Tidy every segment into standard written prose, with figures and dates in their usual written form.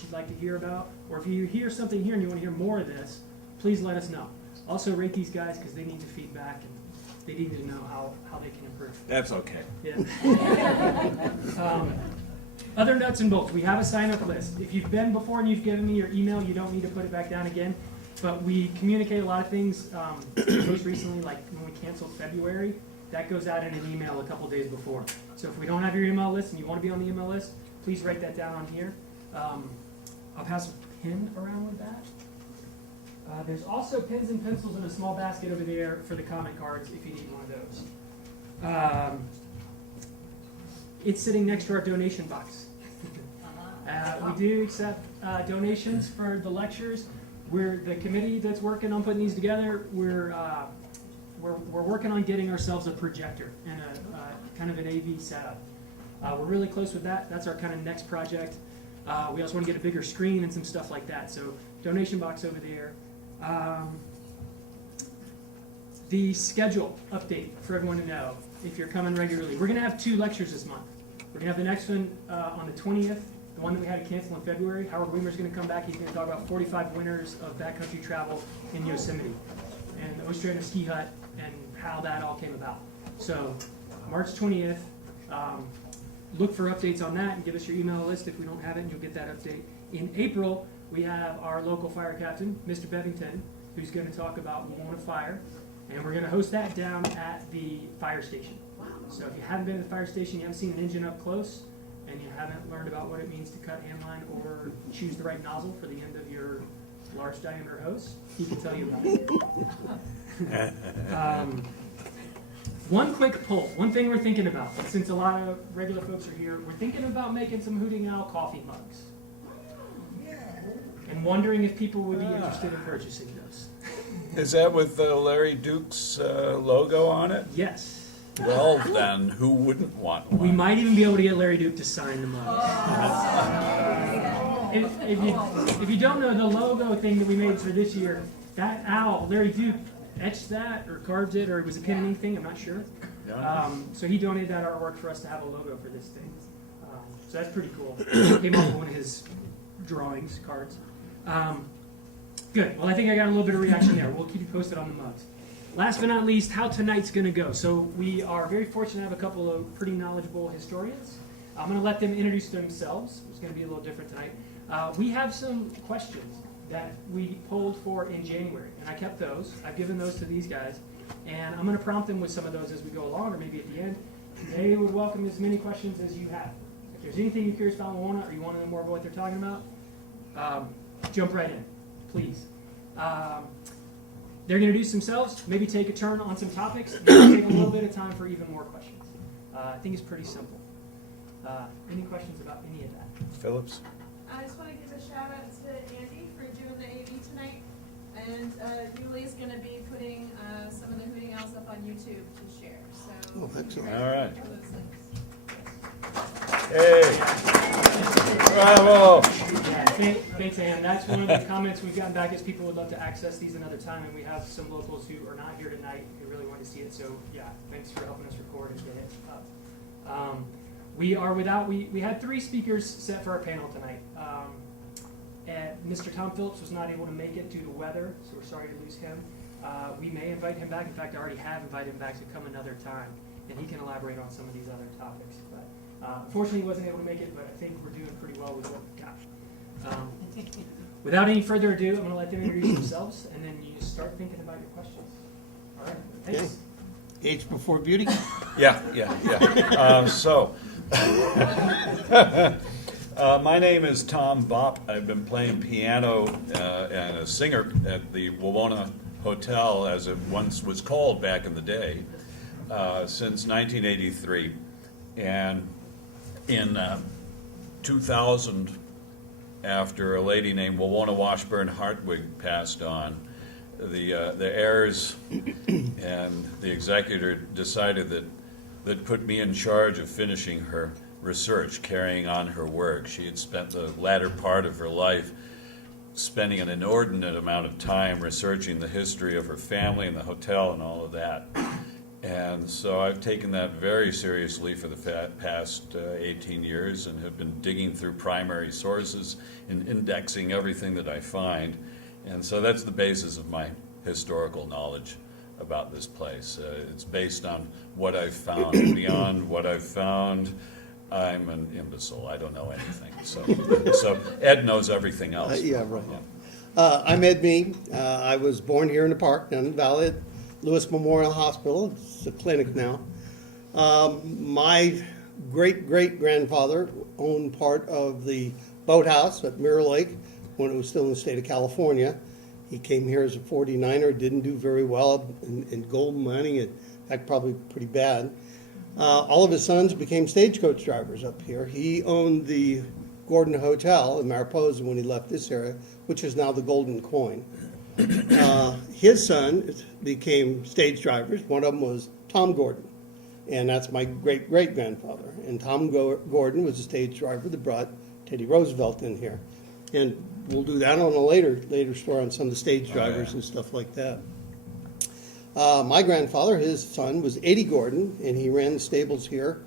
that you'd like to hear about, or if you hear something here and you want to hear more of this, please let us know. Also rate these guys because they need the feedback and they need to know how they can improve. That's okay. Yeah. Other nuts and bolts. We have a sign-up list. If you've been before and you've given me your email, you don't need to put it back down again. But we communicate a lot of things. Most recently, like when we canceled February, that goes out in an email a couple days before. So if we don't have your email list and you want to be on the email list, please write that down on here. I'll pass a pin around with that. There's also pens and pencils in a small basket over there for the comment cards if you need one of those. It's sitting next to our donation box. We do accept donations for the lectures. We're the committee that's working on putting these together. We're working on getting ourselves a projector and a kind of an AV setup. We're really close with that. That's our kind of next project. We also want to get a bigger screen and some stuff like that. So donation box over there. The schedule update for everyone to know if you're coming regularly. We're going to have 2 lectures this month. We're going to have the next one on the 20th, the one that we had to cancel in February. Howard Weimer's going to come back. He's going to talk about 45 winners of backcountry travel in Yosemite and the Ostrander Ski Hut and how that all came about. So March 20th, look for updates on that and give us your email list if we don't have it, and you'll get that update. In April, we have our local fire captain, Mr. Bevington, who's going to talk about Wawona Fire, and we're going to host that down at the fire station. So if you haven't been to the fire station, you haven't seen an engine up close, and you haven't learned about what it means to cut handline or choose the right nozzle for the end of your large diameter hose, he can tell you about it. One quick poll, one thing we're thinking about, since a lot of regular folks are here, we're thinking about making some Hooting Owl coffee mugs. And wondering if people would be interested in purchasing those. Is that with Larry Duke's logo on it? Yes. Well, then, who wouldn't want one? We might even be able to get Larry Duke to sign the mugs. If you don't know the logo thing that we made for this year, that owl, Larry Duke etched that or carved it, or it was a pen and ink thing, I'm not sure. So he donated that artwork for us to have a logo for this thing. So that's pretty cool. Came off of one of his drawings, cards. Good. Well, I think I got a little bit of reaction there. We'll keep you posted on the mugs. Last but not least, how tonight's going to go. So we are very fortunate to have a couple of pretty knowledgeable historians. I'm going to let them introduce themselves. It's going to be a little different tonight. We have some questions that we polled for in January, and I kept those. I've given those to these guys, and I'm going to prompt them with some of those as we go along, or maybe at the end. They would welcome as many questions as you have. If there's anything you're curious about Wawona, or you want to know more about what they're talking about, jump right in, please. They're going to introduce themselves, maybe take a turn on some topics, and take a little bit of time for even more questions. I think it's pretty simple. Any questions about any of that? Phillips? I just want to give a shout out to Andy for doing the AV tonight. And Julie's going to be putting some of the Hooting Owls up on YouTube to share. So, excellent. All right. for those links. Hey! Bravo! Yeah, thanks, Ann. That's one of the comments we've gotten back is people would love to access these another time, and we have some locals who are not here tonight who really want to see it. So yeah, thanks for helping us record and get it up. We had 3 speakers set for our panel tonight. And Mr. Tom Phillips was not able to make it due to weather, so we're sorry to lose him. We may invite him back. In fact, I already have invited him back to come another time, and he can elaborate on some of these other topics. But unfortunately, he wasn't able to make it, but I think we're doing pretty well with what we got. Without any further ado, I'm going to let them introduce themselves, and then you start thinking about your questions. All right, thanks. Okay. Age before beauty? Yeah. My name is Tom Bopp. I've been playing piano and a singer at the Wawona Hotel, as it once was called back in the day, since 1983. And in 2000, after a lady named Wawona Washburn Hartwig passed on, the heirs and the executor decided that put me in charge of finishing her research, carrying on her work. She had spent the latter part of her life spending an inordinate amount of time researching the history of her family and the hotel and all of that. And so I've taken that very seriously for the past 18 years and have been digging through primary sources and indexing everything that I find. And so that's the basis of my historical knowledge about this place. It's based on what I've found. Beyond what I've found, I'm an imbecile. I don't know anything. So Ed knows everything else. Yeah, right. I'm Ed Mead. I was born here in the park down in the valley at Lewis Memorial Hospital. It's a clinic now. My great-great-grandfather owned part of the boathouse at Mirror Lake when it was still in the state of California. He came here as a 49er, didn't do very well in gold mining, in fact, probably pretty bad. All of his sons became stagecoach drivers up here. He owned the Gordon Hotel in Mariposa when he left this area, which is now the Golden Coin. His son became stage drivers. One of them was Tom Gordon, and that's my great-great-grandfather. And Tom Gordon was a stage driver that brought Teddy Roosevelt in here. And we'll do that on a later story on some of the stage drivers and stuff like that. My grandfather, his son, was Eadie Gordon, and he ran the stables here.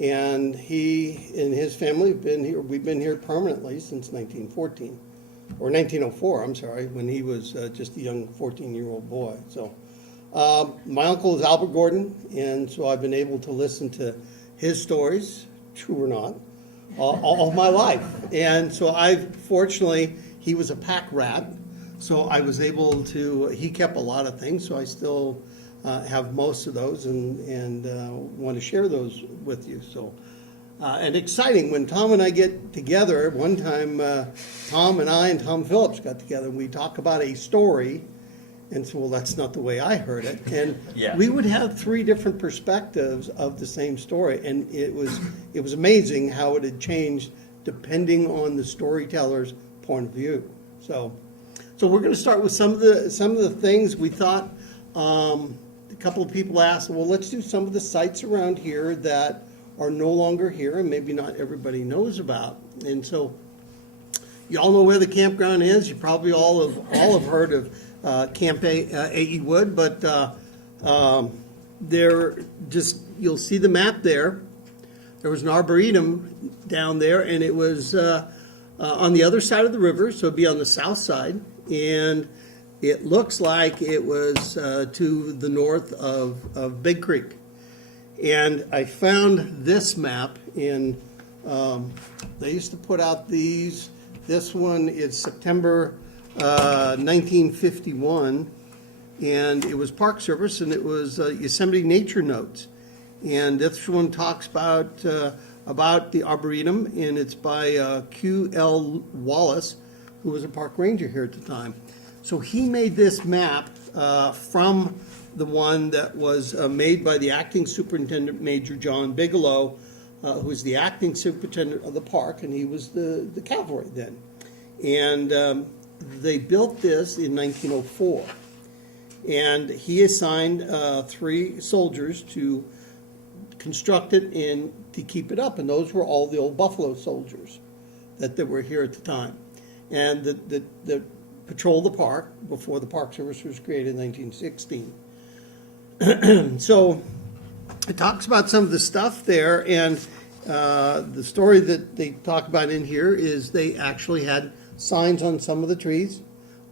And he and his family have been here. We've been here permanently since 1914, or 1904. I'm sorry, when he was just a young 14-year-old boy. So, my uncle is Albert Gordon, and so I've been able to listen to his stories, true or not, all my life. And so fortunately, he was a pack rat, so I was able to, he kept a lot of things, so I still have most of those and want to share those with you. So, and exciting, when Tom and I get together, one time Tom and I and Tom Phillips got together and we talk about a story, and so, well, that's not the way I heard it. And Yeah. we would have 3 different perspectives of the same story, and it was amazing how it had changed depending on the storyteller's point of view. So we're going to start with some of the things we thought. A couple of people asked, well, let's do some of the sites around here that are no longer here and maybe not everybody knows about. And so you all know where the campground is. You probably all have heard of Camp A.E. Wood, but you'll see the map there. There was an arboretum down there, and it was on the other side of the river, so it'd be on the south side, and it looks like it was to the north of Big Creek. And I found this map in, they used to put out these. This one is September 1951, and it was Park Service, and it was Yosemite Nature Notes. And this one talks about the Arboretum, and it's by Q.L. Wallace, who was a park ranger here at the time. So he made this map from the one that was made by the acting superintendent, Major John Bigelow, who was the acting superintendent of the park, and he was the cavalry then. And they built this in 1904. And he assigned 3 soldiers to construct it and to keep it up. And those were all the old Buffalo soldiers that were here at the time. And that patrolled the park before the Park Service was created in 1916. So it talks about some of the stuff there. And the story that they talk about in here is they actually had signs on some of the trees,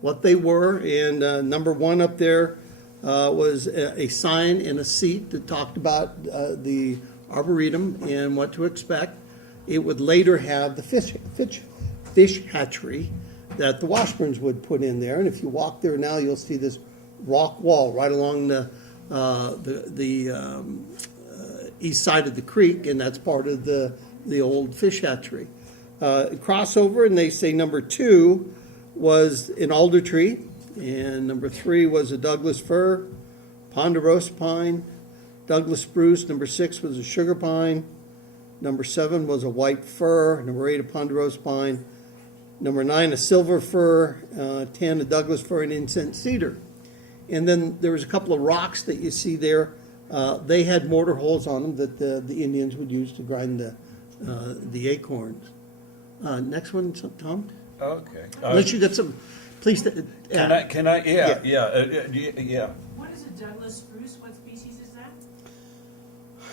what they were. And number 1 up there was a sign and a seat that talked about the Arboretum and what to expect. It would later have the fish hatchery that the Washburns would put in there. And if you walk there now, you'll see this rock wall right along the east side of the creek, and that's part of the old fish hatchery. Crossover, and they say number 2 was an alder tree, and number 3 was a Douglas fir, ponderosa pine, Douglas spruce. Number 6 was a sugar pine. Number 7 was a white fir. Number 8, a ponderosa pine. Number 9, a silver fir. 10, a Douglas fir, and incense cedar. And then there was a couple of rocks that you see there. They had mortar holes on them that the Indians would use to grind the acorns. Next one, Tom? Okay. Unless you got some, please. Can I? Yeah. What is a Douglas spruce? What species is that?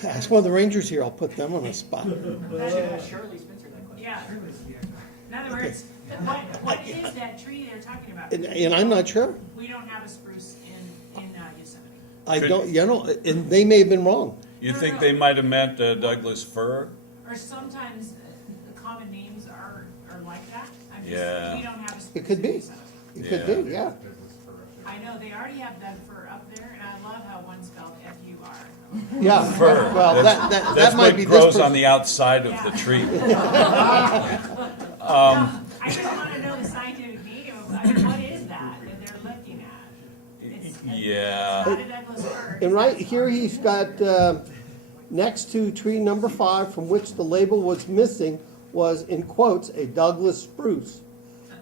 Ask one of the rangers here, I'll put them on the spot. Shirley Spencer, that question. Yeah. Shirley's here. In other words, what is that tree they're talking about? And I'm not sure. We don't have a spruce in Yosemite. I don't, you know, and they may have been wrong. You think they might have meant Douglas fir? Or sometimes the common names are like that. I'm just, Yeah. we don't have a spruce It could in be. Yosemite. It could be, yeah. I know, they already have Doug fir up there, and I love how one's spelled F-U-R. Yeah, Fir. well, That's- that That's might what be this grows on person. the outside of the tree. I just want to know the scientific name of, I mean, what is that they're looking at? It's Yeah. not a Douglas fir. And right here, he's got, next to tree number 5, from which the label was missing, was, in quotes, a Douglas spruce,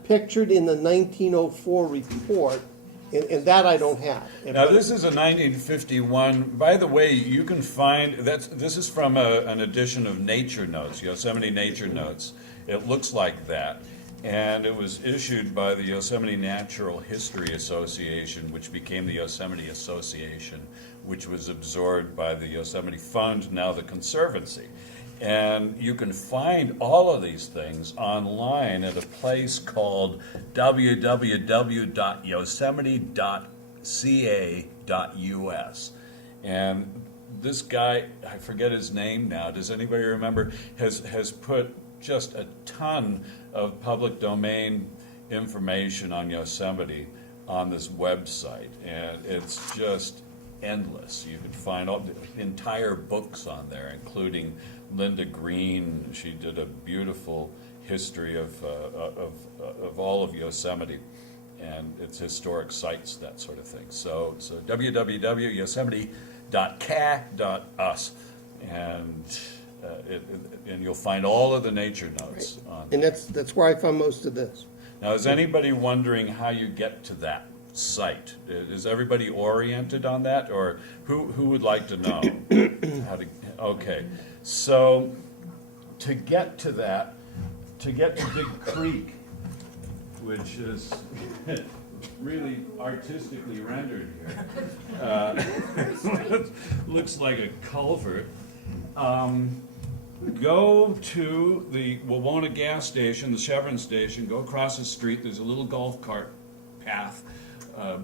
pictured in the 1904 report, and that I don't have. Now, this is a 1951, by the way, you can find, this is from an edition of Nature Notes, Yosemite Nature Notes. It looks like that. And it was issued by the Yosemite Natural History Association, which became the Yosemite Association, which was absorbed by the Yosemite Fund, now the Conservancy. And you can find all of these things online at a place called www.yosemite.ca.us. And this guy, I forget his name now, does anybody remember, has put just a ton of public domain information on Yosemite on this website. And it's just endless. You can find all, entire books on there, including Linda Green. She did a beautiful history of all of Yosemite and its historic sites, that sort of thing. So www.yosemite.ca.us, and you'll find all of the nature notes on And there. that's where I found most of this. Now, is anybody wondering how you get to that site? Is everybody oriented on that, or who would like to know how to? Okay, so to get to that, to get to Big Creek, which is really artistically rendered here, looks like a culvert. Go to the Wawona gas station, the Chevron station, go across the street, there's a little golf cart path,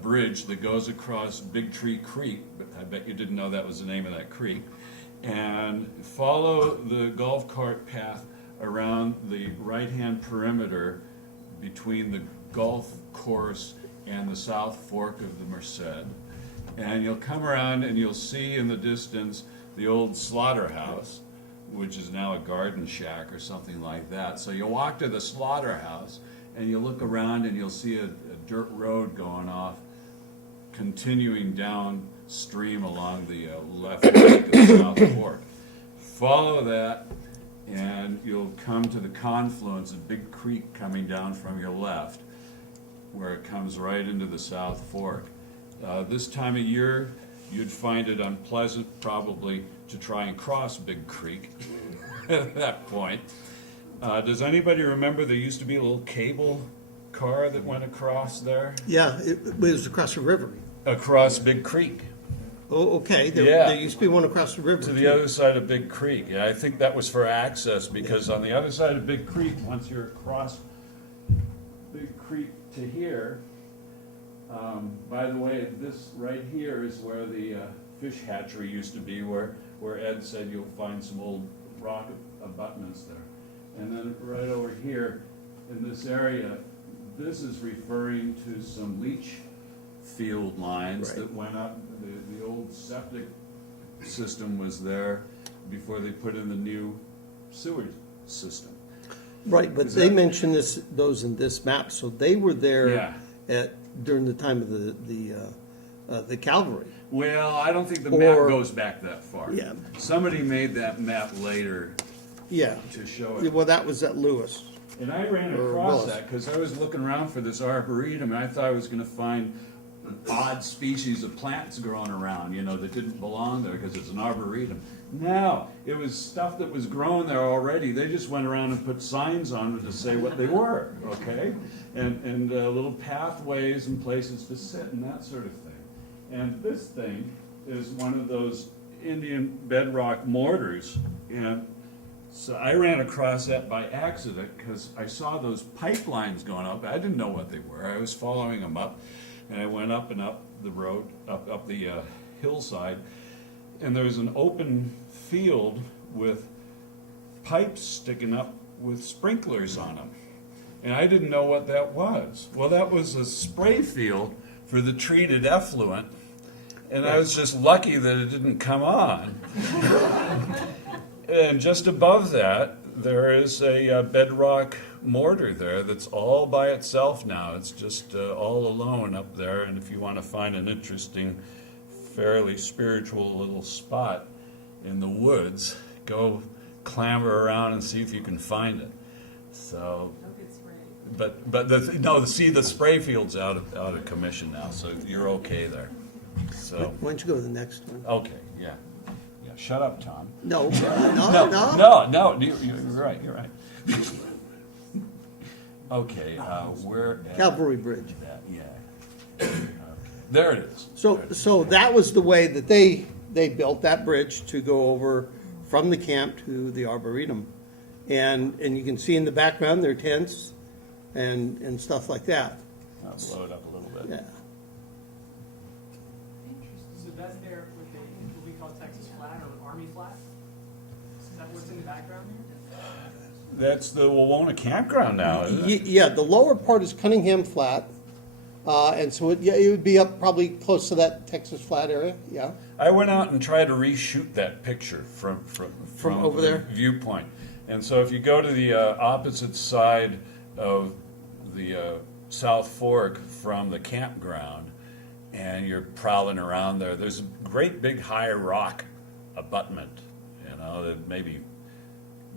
bridge that goes across Big Tree Creek, but I bet you didn't know that was the name of that creek, and follow the golf cart path around the right-hand perimeter between the golf course and the South Fork of the Merced. And you'll come around and you'll see in the distance the old slaughterhouse, which is now a garden shack or something like that. So you walk to the slaughterhouse and you look around and you'll see a dirt road going off, continuing downstream along the left bank of the South Fork. Follow that and you'll come to the confluence of Big Creek coming down from your left, where it comes right into the South Fork. This time of year, you'd find it unpleasant probably to try and cross Big Creek at that point. Does anybody remember there used to be a little cable car that went across there? Yeah, it was across the river. Across Big Creek, Oh, okay, Yeah. there used to be one across the river. to the too. other side of Big Creek. And I think that was for access, because on the other side of Big Creek, once you're across Big Creek to here, by the way, this right here is where the fish hatchery used to be, where Ed said you'll find some old rock abutments there. And then right over here in this area, this is referring to some leach field lines Right. that went up. The old septic system was there before they put in the new sewer system. Right, but Is they that- mentioned those in this map, so they were there Yeah. during the time of the Cavalry. Well, I don't think the map Or- goes back that far. Yeah. Somebody made that map later Yeah, to show Yeah, it. well, that was at Lewis. And I ran Or across Willis. that because I was looking around for this arboretum, and I thought I was gonna find odd species of plants growing around, that didn't belong there because it's an arboretum. No, it was stuff that was growing there already. They just went around and put signs on it to say what they were, okay? And little pathways and places to sit and that sort of thing. And this thing is one of those Indian bedrock mortars, and so I ran across that by accident because I saw those pipelines going up. I didn't know what they were. I was following them up, and I went up and up the road, up the hillside, and there was an open field with pipes sticking up with sprinklers on them. And I didn't know what that was. Well, that was a spray field for the treated effluent, and I was just lucky that it didn't come on. And just above that, there is a bedrock mortar there that's all by itself now. It's just all alone up there, and if you want to find an interesting, fairly spiritual little spot in the woods, go clamber around and see if you can find it. So, see, the spray field's out of commission now, so you're okay there. So, Why don't you go to the next one? okay, yeah. Shut up, Tom. No. No, you're right, you're right. Okay, where? Cavalry Bridge. Yeah. Okay. There it is. So that was the way that they built that bridge to go over from the camp to the Arboretum. And you can see in the background their tents and stuff like that. I'll blow it up a little bit. Yeah. So that's there with what we call Texas Flat or Army Flat? Is that what's in the background there? That's the Wawona campground now, isn't it? Yeah, the lower part is Cunningham Flat. And so it would be up probably close to that Texas Flat area, yeah. I went out and tried to reshoot that picture from over there? viewpoint. And so if you go to the opposite side of the South Fork from the campground and you're prowling around there, there's a great big high rock abutment, that maybe,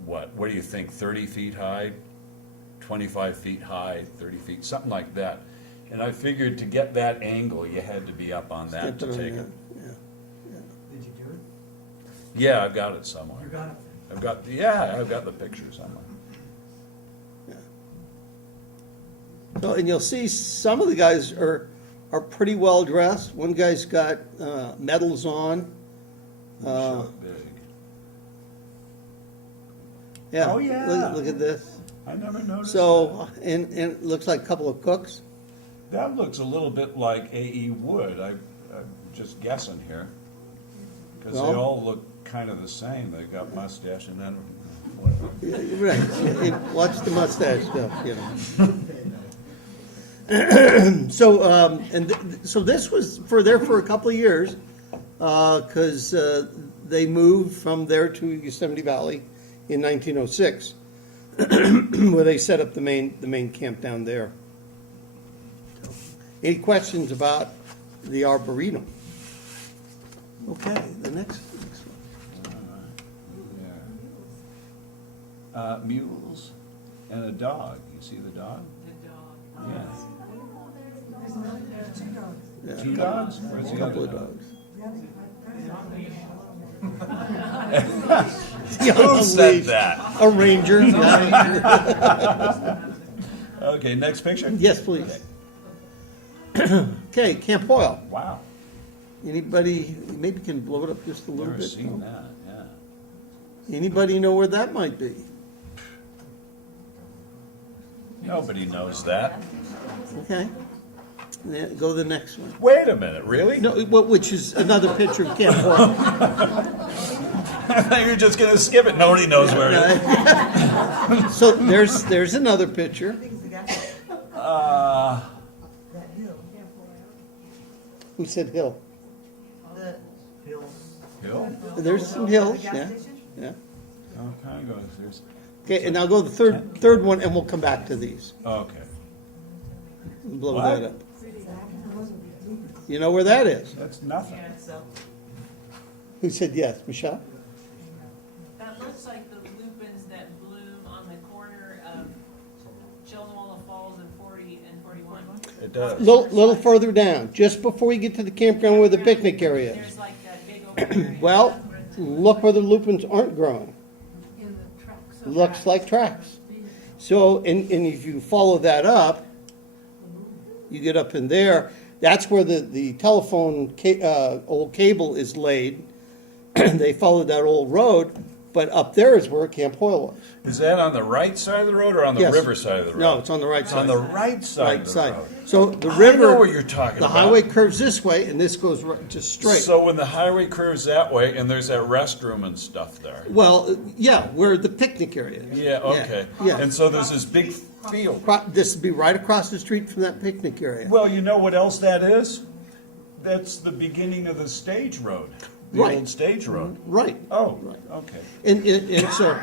what do you think, 30 feet high, 25 feet high, 30 feet, something like that. And I figured to get that angle, you had to be up on that to take it. Yeah. Did you do it? Yeah, I've got it somewhere. You got it? I've got the picture somewhere. Yeah. So, and you'll see some of the guys are pretty well dressed. One guy's got medals on. Show it big. Yeah. Oh, yeah. Look at this. I never noticed So, and it looks like a couple of cooks. that looks a little bit like A.E. Wood. I'm just guessing here. Because they Well- all look kind of the same. They got mustache and then whatever. Yeah, you're right. Watch the mustache stuff, So this was there for a couple of years, because they moved from there to Yosemite Valley in 1906, where they set up the main camp down there. So, any questions about the Arboretum? Okay, the next one. Mules and a dog. You see the dog? Yeah. Yeah, Two dogs? Where's a the couple other of dog? dogs. Who said that? A ranger. Okay, next picture? Yes, please. Okay, Camp Hoyle. Wow. Anybody, maybe can blow it up just a little Never bit? seen no? that, yeah. Anybody know where that might be? Nobody knows that. Okay. Go to the next one. Wait a minute, really? No, which is another picture of Camp Hoyle. I thought you were just going to skip it. Nobody knows where it is. So there's another picture. Uh, That hill. Who said hill? The hills. Hill? There's some hills, The gas yeah. station? Yeah. Oh, kind of goes, there's, Okay, and I'll go to the third one, and we'll come back to these. okay. And blow What? that up. You know where that is? That's nothing. Who said yes? Michelle? That looks like the lupins that bloom on the corner of Chilnawalla Falls and 40 and 41. It does. Little further down, just before you get to the campground where the picnic area is. There's like that big open area. Well, That's where the- look where the lupins aren't growing. Looks like tracks. So, and if you follow that up, you get up in there, that's where the telephone old cable is laid. they followed that old road, but up there is where Camp Hoyle was. Is that on the right side of the road or on the Yes. river side of the road? No, it's on the right It's side. on the right side Right of the side. road. So the I river. know what you're talking The about. highway curves this way, and this goes just straight. So when the highway curves that way, and there's that restroom and stuff there. Well, yeah, where the picnic area is. Yeah, okay. Yeah. And so there's this big field. This would be right across the street from that picnic area. Well, you know what else that is? That's the beginning of the stage road, the Right. old stage road. Right. Oh, Right. okay. And so,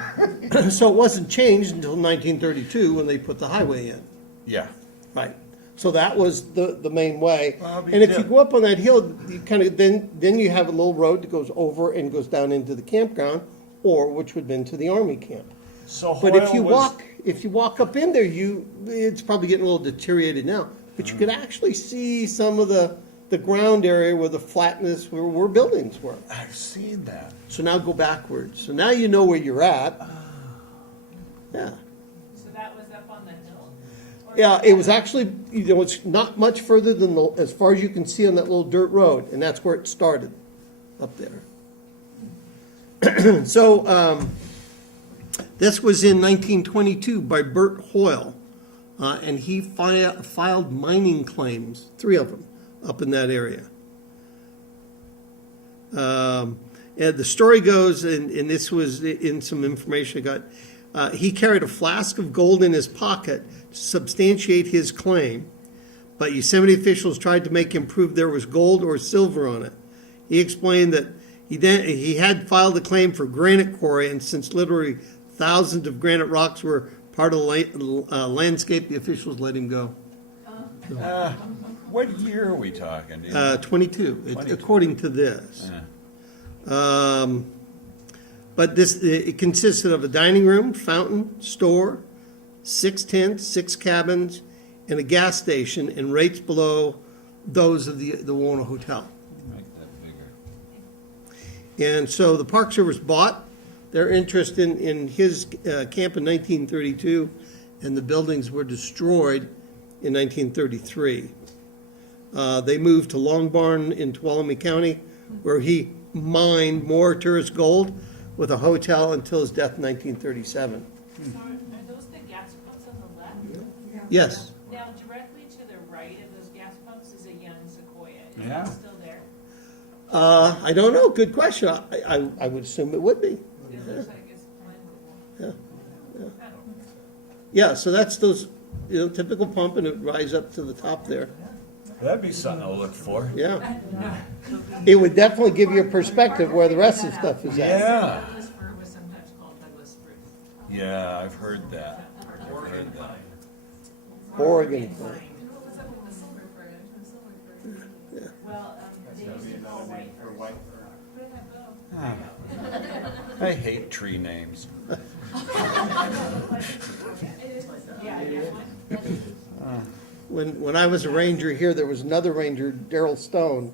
so it wasn't changed until 1932 when they put the highway in. Yeah. Right. So that was the main way. Well, And if you yeah. go up on that hill, you kind of, then you have a little road that goes over and goes down into the campground, or which would have been to the army camp. So But Hoyle if you walk up in there, it's probably getting a little deteriorated now, but you could actually see some of the ground area where the flatness, where buildings were. I've seen that. So now go backwards. So now you know where you're at. Yeah. So that was up on the hill? Or- Yeah, it was actually, it's not much further than as far as you can see on that little dirt road, and that's where it started, up there. So, this was in 1922 by Burt Oil, and he filed mining claims, 3 of them, up in that area. And the story goes, and this was in some information I got, he carried a flask of gold in his pocket to substantiate his claim, but Yosemite officials tried to make him prove there was gold or silver on it. He explained that he had filed a claim for granite quarry, and since literally thousands of granite rocks were part of the landscape, the officials let him go. What year are we talking? Do you know? 22, 22. according to this. Yeah. But it consisted of a dining room, fountain, store, 6 tents, 6 cabins, and a gas station, and rates below those of the Wawona Hotel. Make that bigger. And so the Park Service bought their interest in his camp in 1932, and the buildings were destroyed in 1933. They moved to Long Barn in Tuolumne County, where he mined more tourist gold with a hotel until his death in 1937. So are those the gas pumps on the left? Yes. Now, directly to the right of those gas pumps is a young sequoia. Is Yeah. that still there? I don't know. Good question. I would assume it would be. It looks like it's blendable. Yeah. Yeah, so that's those, typical pump, and it rises up to the top there. That'd be something to look for. Yeah. It would definitely give you a perspective where the rest of the stuff is at. Yeah. Douglas fir was sometimes called Douglas spruce. Yeah, I've heard that. I've heard that. Oregon. What was up with the silver fir? The silver fir. Well, they used to call white fir. Put in that bow. I hate tree names. Yeah, yeah. When I was a ranger here, there was another ranger, Darrell Stone.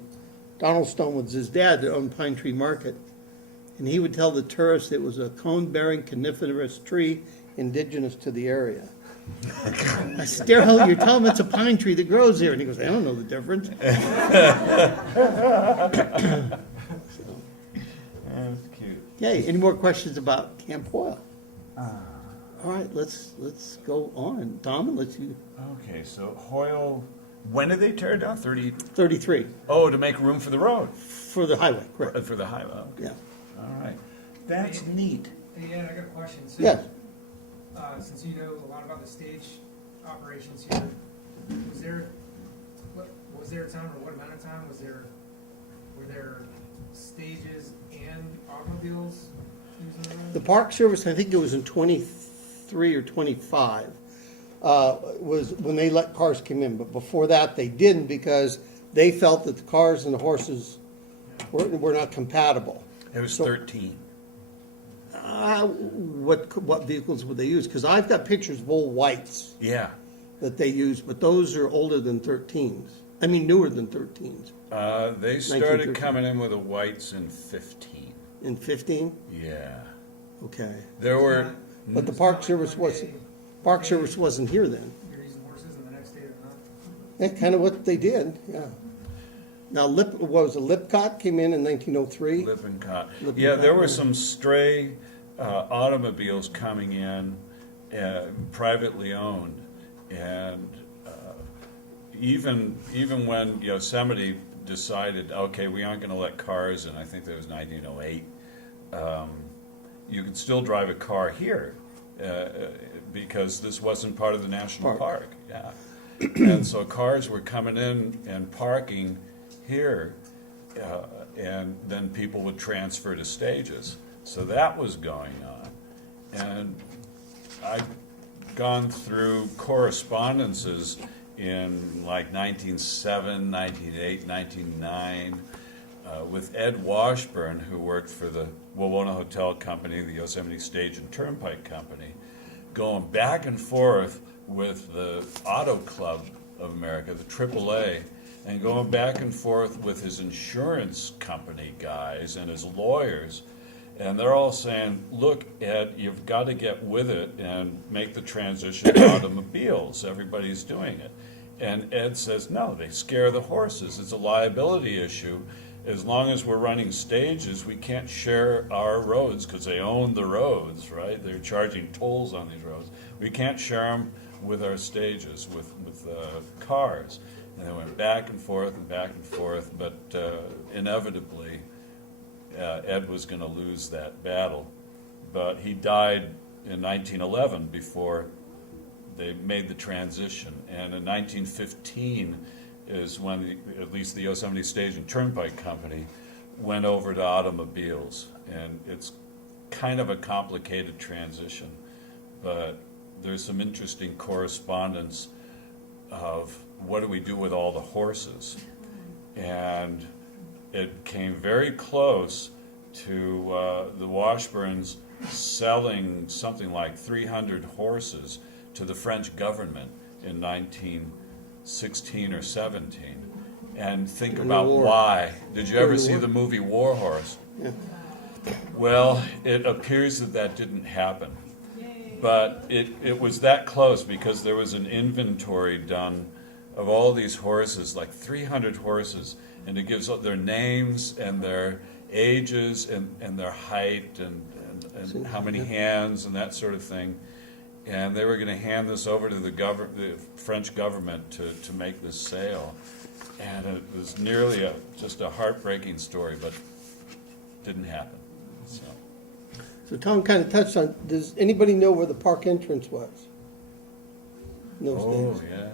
Donald Stone was his dad that owned Pine Tree Market. And he would tell the tourists it was a cone-bearing coniferous tree indigenous to the area. I said, Darrell, you're telling me it's a pine tree that grows here. And he goes, I don't know the difference. That's cute. Okay, any more questions about Camp Hoyle? All right, let's go on. Tom, and let's you, Okay, so Hoyle, when did they tear it down? 30? 33 Oh, to make room for the road, for the highway, correct? for the highway. Okay. Yeah. All right. That's neat. Hey, Ed, I got a question. So, Yes. Since you know a lot about the stage operations here, was there, was there a time, or what amount of time, were there stages and automobiles using the road? The Park Service, I think it was in 23 or 25, was when they let cars come in. But before that, they didn't, because they felt that the cars and the horses were not compatible. It was So- 13. What vehicles would they use? Because I've got pictures of old whites Yeah. that they use, but those are older than 13s. I mean, newer than 13s. They started 1913. coming in with the whites in 15. In 15? Yeah. Okay. There were, But the Park Service wasn't here then. You're using horses and the next day they're not? That's kind of what they did, yeah. Now, what was it, Lipcott came in 1903? Lippincott. Lippincott, Yeah, there were yeah. some stray automobiles coming in, privately owned, and even when Yosemite decided, okay, we aren't going to let cars in, I think that was 1908, you could still drive a car here because this wasn't part of the national park. Yeah, and so cars were coming in and parking here, and then people would transfer to stages. So that was going on, and I've gone through correspondences in like 1907, 1908, 1909, with Eadie Washburn, who worked for the Wawona Hotel Company, the Yosemite Stage and Turnpike Company, going back and forth with the Auto Club of America, the AAA, and going back and forth with his insurance company guys and his lawyers. And they're all saying, look, Ed, you've got to get with it and make the transition to automobiles. Everybody's doing it. And Ed says, no, they scare the horses. It's a liability issue. As long as we're running stages, we can't share our roads because they own the roads, right? They're charging tolls on these roads. We can't share them with our stages, with cars. And they went back and forth, but inevitably, Ed was going to lose that battle. But he died in 1911 before they made the transition. And in 1915 is when at least the Yosemite Stage and Turnpike Company went over to automobiles. And it's kind of a complicated transition, but there's some interesting correspondence of what do we do with all the horses. And it came very close to the Washburns selling something like 300 horses to the French government in 1916 or 17. And think During the about war. why. Did you During ever the see war. the movie War Horse? Yeah. Well, it appears that didn't happen. But it was that close because there was an inventory done of all these horses, like 300 horses, and it gives their names and their ages and their height and how many hands and that sort of thing. And they were going to hand this over to the French government to make this sale. And it was nearly just a heartbreaking story, but didn't happen. So Tom kind of touched on, does anybody know where the park entrance was? In those Oh, days? yeah.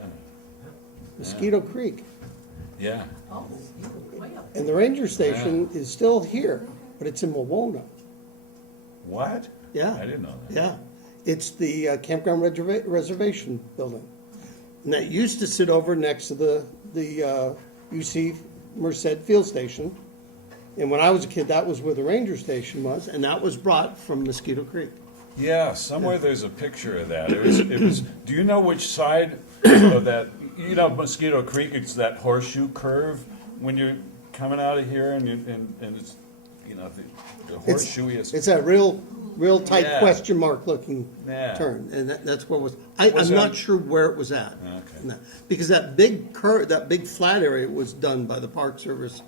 Mosquito Creek. Yeah. Oh, way up. And the ranger station is still here, but it's in Wawona. What? Yeah. I didn't know that. Yeah. It's the campground reservation building. And that used to sit over next to the UC Merced Field Station. And when I was a kid, that was where the ranger station was, and that was brought from Mosquito Creek. Yeah, somewhere there's a picture of that. It was. Do you know which side of that? You know, Mosquito Creek. It's that horseshoe curve when you're coming out of here, and it's the horseshoeiest. It's that real tight Yeah. question mark looking Yeah. turn, and that's what was. I'm Was it not on- sure where it was at. Okay. No, because that big curve, that big flat area was done by the Park Service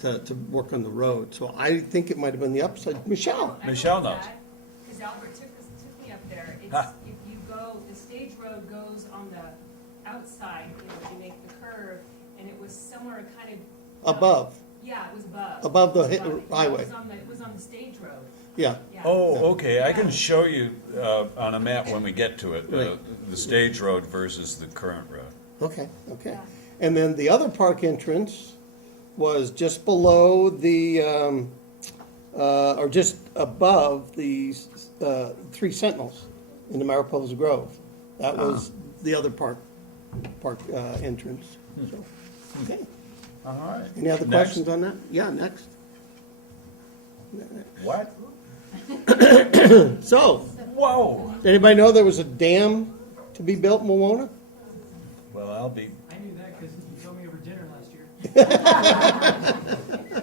to work on the road. So I think it might have been the upside. Michelle. Michelle knows. Because Albert took me up there. It's, Ah. if you go, the stage road goes on the outside, you make the curve, and it was somewhere kind of. Above. Yeah, it was above. Above the It was above. highway. It was on the stage road. Yeah. Yeah. Oh, okay. I can show you on a map when we get to it Right. the stage road versus the current road. Okay. And then the other park entrance was just below the, or just above the Three Sentinels in the Mariposa Grove. That was the other park entrance. So, okay. All right. Any other Next. questions on that? Yeah, next. What? So, Whoa. did anybody know there was a dam to be built in Wawona? Well, I'll be. I knew that because you told me over dinner last year.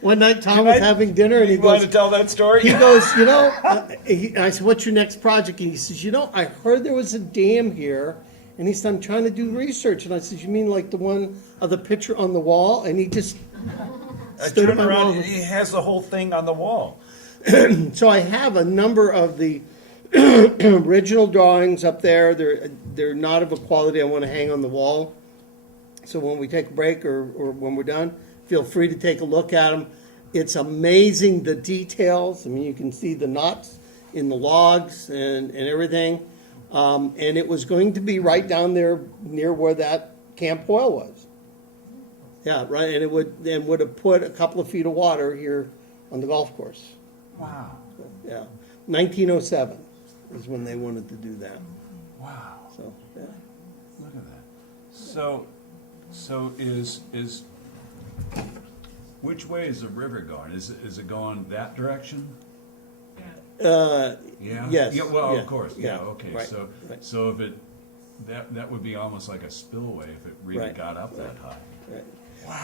One night Tom Can was I- having dinner and he You want goes, to tell that story? he goes, I said, what's your next project? And he says, I heard there was a dam here, And he said, I'm trying to do research. And I said, you mean like the one of the picture on the wall? And he just I stood turned up my around, wall. he has the whole thing on the wall. So I have a number of the original drawings up there. They're not of a quality I want to hang on the wall. So when we take a break or when we're done, feel free to take a look at them. It's amazing, the details. I mean, you can see the knots in the logs and everything. And it was going to be right down there near where that Camp Hoyle was. Yeah, right, and it would have put a couple of feet of water here on the golf course. Wow, Yeah, 1907 is when they wanted to do that. wow, So, yeah. look at that. So is, which way is the river going? Is it going that direction? Yeah? Yes, Yeah, well, yeah, of course, yeah, yeah, okay, right, so, right. so if it, that would be almost like a spillway if it really Right, got up that high. Right.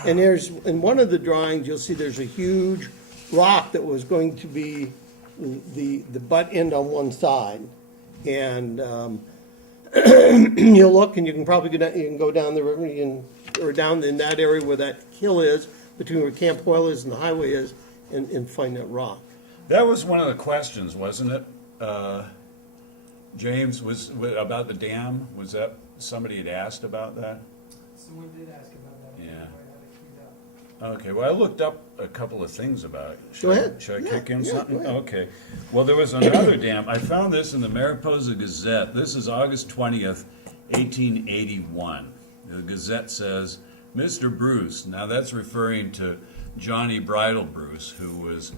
And in one of the drawings, you'll see there's a huge rock that was going to be the butt end on one side. And you'll look and you can probably go down the river, or down in that area where that hill is, between where Camp Hoyle is and the highway is, and find that rock. That was one of the questions, wasn't it? James, was about the dam? Was that, somebody had asked about that? Someone did ask about that. Yeah. I have it queued up. Okay, well, I looked up a couple of things about it. Go ahead. Should I Yeah, kick in yeah, something? go ahead. Okay. Well, there was another dam. I found this in the Mariposa Gazette. This is August 20th, 1881. The Gazette says, Mr. Bruce, now that's referring to Johnny Bridle Bruce, who was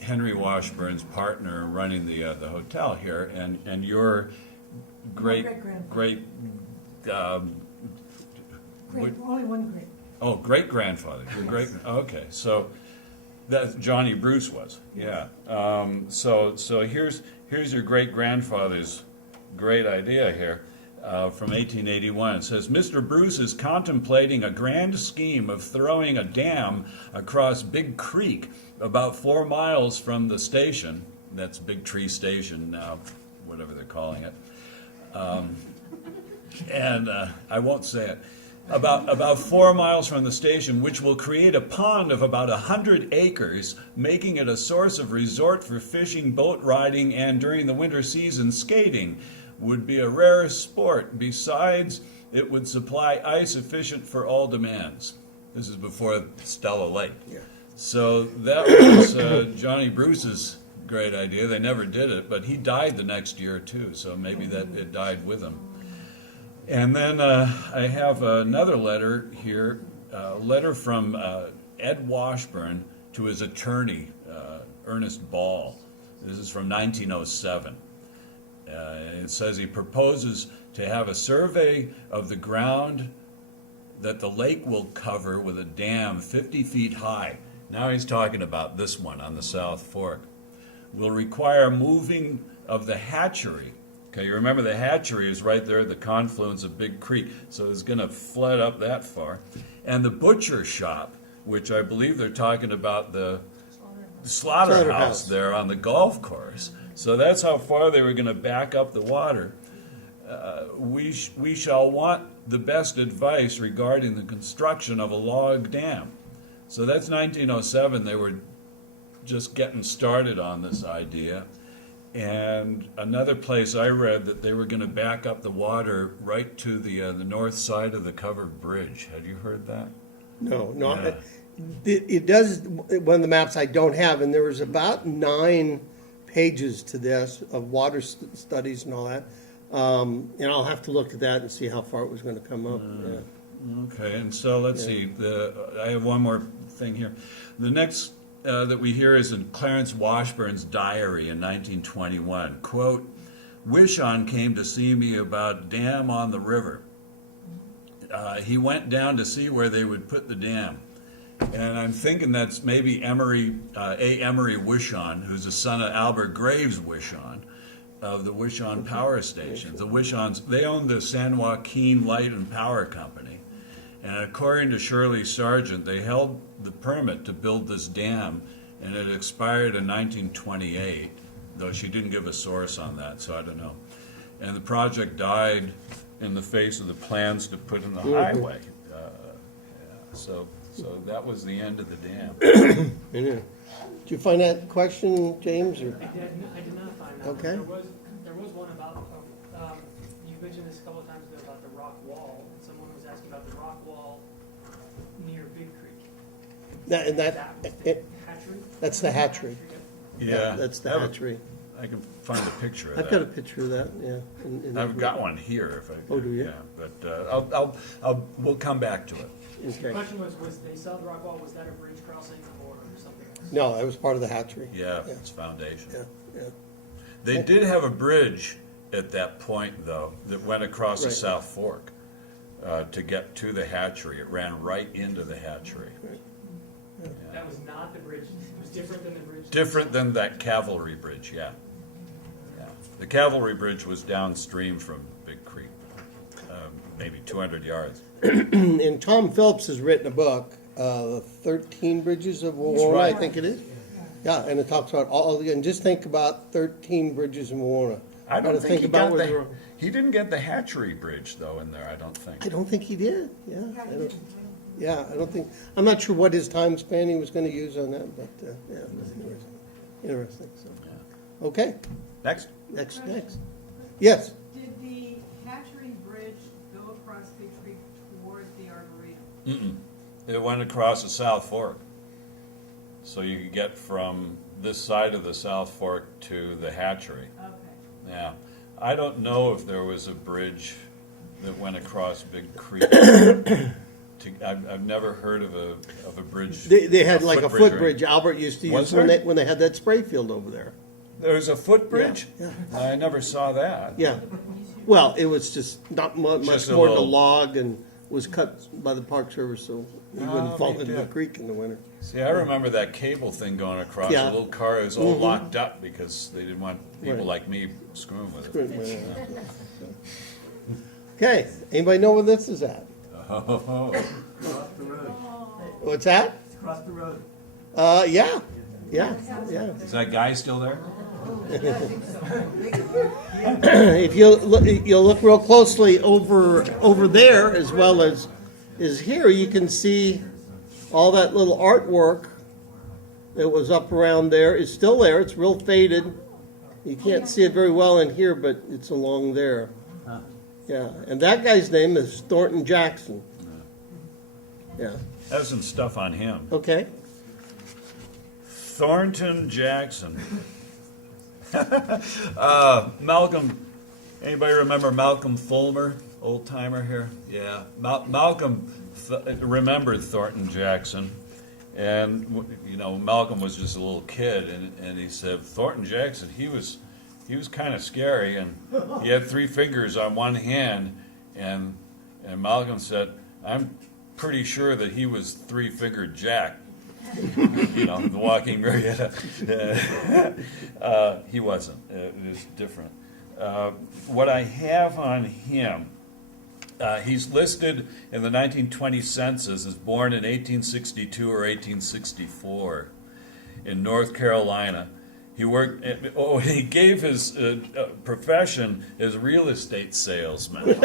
Henry Washburn's partner running the hotel here, and your great, Only one great. oh, great-grandfather, your great, okay, so that Johnny Bruce was, yeah. So here's your great-grandfather's great idea here, from 1881. It says, Mr. Bruce is contemplating a grand scheme of throwing a dam across Big Creek about 4 miles from the station. That's Big Tree Station now, whatever they're calling it. And I won't say it. About 4 miles from the station, which will create a pond of about 100 acres, making it a source of resort for fishing, boat riding, and during the winter season, skating. Would be a rare sport. Besides, it would supply ice sufficient for all demands. This is before Stella Lake. Yeah. So that was Johnny Bruce's great idea. They never did it, but he died the next year too, so maybe that it died with him. And then I have another letter here, a letter from Ed Washburn to his attorney, Ernest Ball. This is from 1907. It says he proposes to have a survey of the ground that the lake will cover with a dam 50 feet high. Now he's talking about this one on the South Fork. Will require moving of the hatchery. Okay, you remember the hatchery is right there at the confluence of Big Creek, so it's going to flood up that far. And the butcher shop, which I believe they're talking about the slaughterhouse there on the golf course. So that's how far they were going to back up the water. We shall want the best advice regarding the construction of a log dam. So that's 1907. They were just getting started on this idea. And another place I read that they were going to back up the water right to the north side of the covered bridge. Had you heard that? No. Yeah. It does, one of the maps I don't have, and there was about 9 pages to this of water studies and all that. And I'll have to look at that and see how far it was going to come up. Yeah. Okay, and so let's see. I have one more thing here. The next that we hear is in Clarence Washburn's diary in 1921. Quote, Wishon came to see me about dam on the river. He went down to see where they would put the dam. And I'm thinking that's maybe Emery Wishon, who's the son of Albert Graves Wishon of the Wishon Power Station. The Wishons, they owned the San Joaquin Light and Power Company. And according to Shirley Sargent, they held the permit to build this dam, and it expired in 1928, though she didn't give a source on that, so I don't know. And the project died in the face of the plans to put in the highway. So that was the end of the dam. Yeah. Did you find that question, James, or? I did not find that. Okay. There was one about, you mentioned this a couple of times ago about the rock wall. Someone was asking about the rock wall near Big Creek. And Was the hatchery? that's the hatchery. Yeah. That's the that would- hatchery. I can find a picture of that. I've got a picture of that, yeah. I've got one here if I. Oh, do you? Yeah, but we'll come back to it. The Okay. question was they saw the rock wall, was that a bridge crossing or something else? No, that was part of the hatchery. Yeah, it's foundation. Yeah, yeah. They did have a bridge at that point, though, that went across the Right. South Fork to get to the hatchery. It ran right into the hatchery. That was not the bridge, it was different than the bridge. Different than that Cavalry Bridge, yeah. The Cavalry Bridge was downstream from Big Creek, maybe 200 yards. And Tom Phillips has written a book, 13 Bridges of Wawona, I right. think it is. Yeah, and it talks about all, and just think about 13 bridges in Wawona. I Gotta don't think he about got where the, they're- he didn't get the hatchery bridge, though, in there, I don't think. I don't think he did, yeah. I don't think, I'm not sure what his time span he was gonna use on that, but, yeah, that's interesting, so. Yeah. Okay, Next. next. Yes, Did the hatchery bridge go across Big Creek towards the Arboretum? It went across the South Fork. So you could get from this side of the South Fork to the hatchery. Okay. Yeah. I don't know if there was a bridge that went across Big Creek. I've never heard of a bridge. they had like a or footbridge Albert used to Was use when there? when they had that spray field over there. There was a footbridge? Yeah, I never saw that. Yeah, well, it was just not much Just a more than a little- log and was cut by the Park Service, so he wouldn't fall me into the too. creek in the winter. See, I remember that cable thing going across. Yeah. The little car was all locked up because they didn't want people Right. like me screwing with it. Okay, anybody know where this is at? Oh, What's that? Across the road. Yeah. is that guy still there? If you'll look real closely over there as well as here, you can see all that little artwork that was up around there is still there. It's real faded. You can't see it very well in here, but it's along there. Yeah, and that guy's name is Thornton Jackson. Yeah. Have some stuff on him. Okay. Thornton Jackson. Malcolm, anybody remember Malcolm Fulmer, old timer here? Yeah, Malcolm remembered Thornton Jackson, and Malcolm was just a little kid, and he said Thornton Jackson, he was kind of scary, and he had 3 fingers on one hand, and Malcolm said, I'm pretty sure that he was 3-fingered Jack. The walking Marietta. He wasn't. It was different. What I have on him, he's listed in the 1920 census as born in 1862 or 1864 in North Carolina. He worked. He gave his profession as real estate salesman.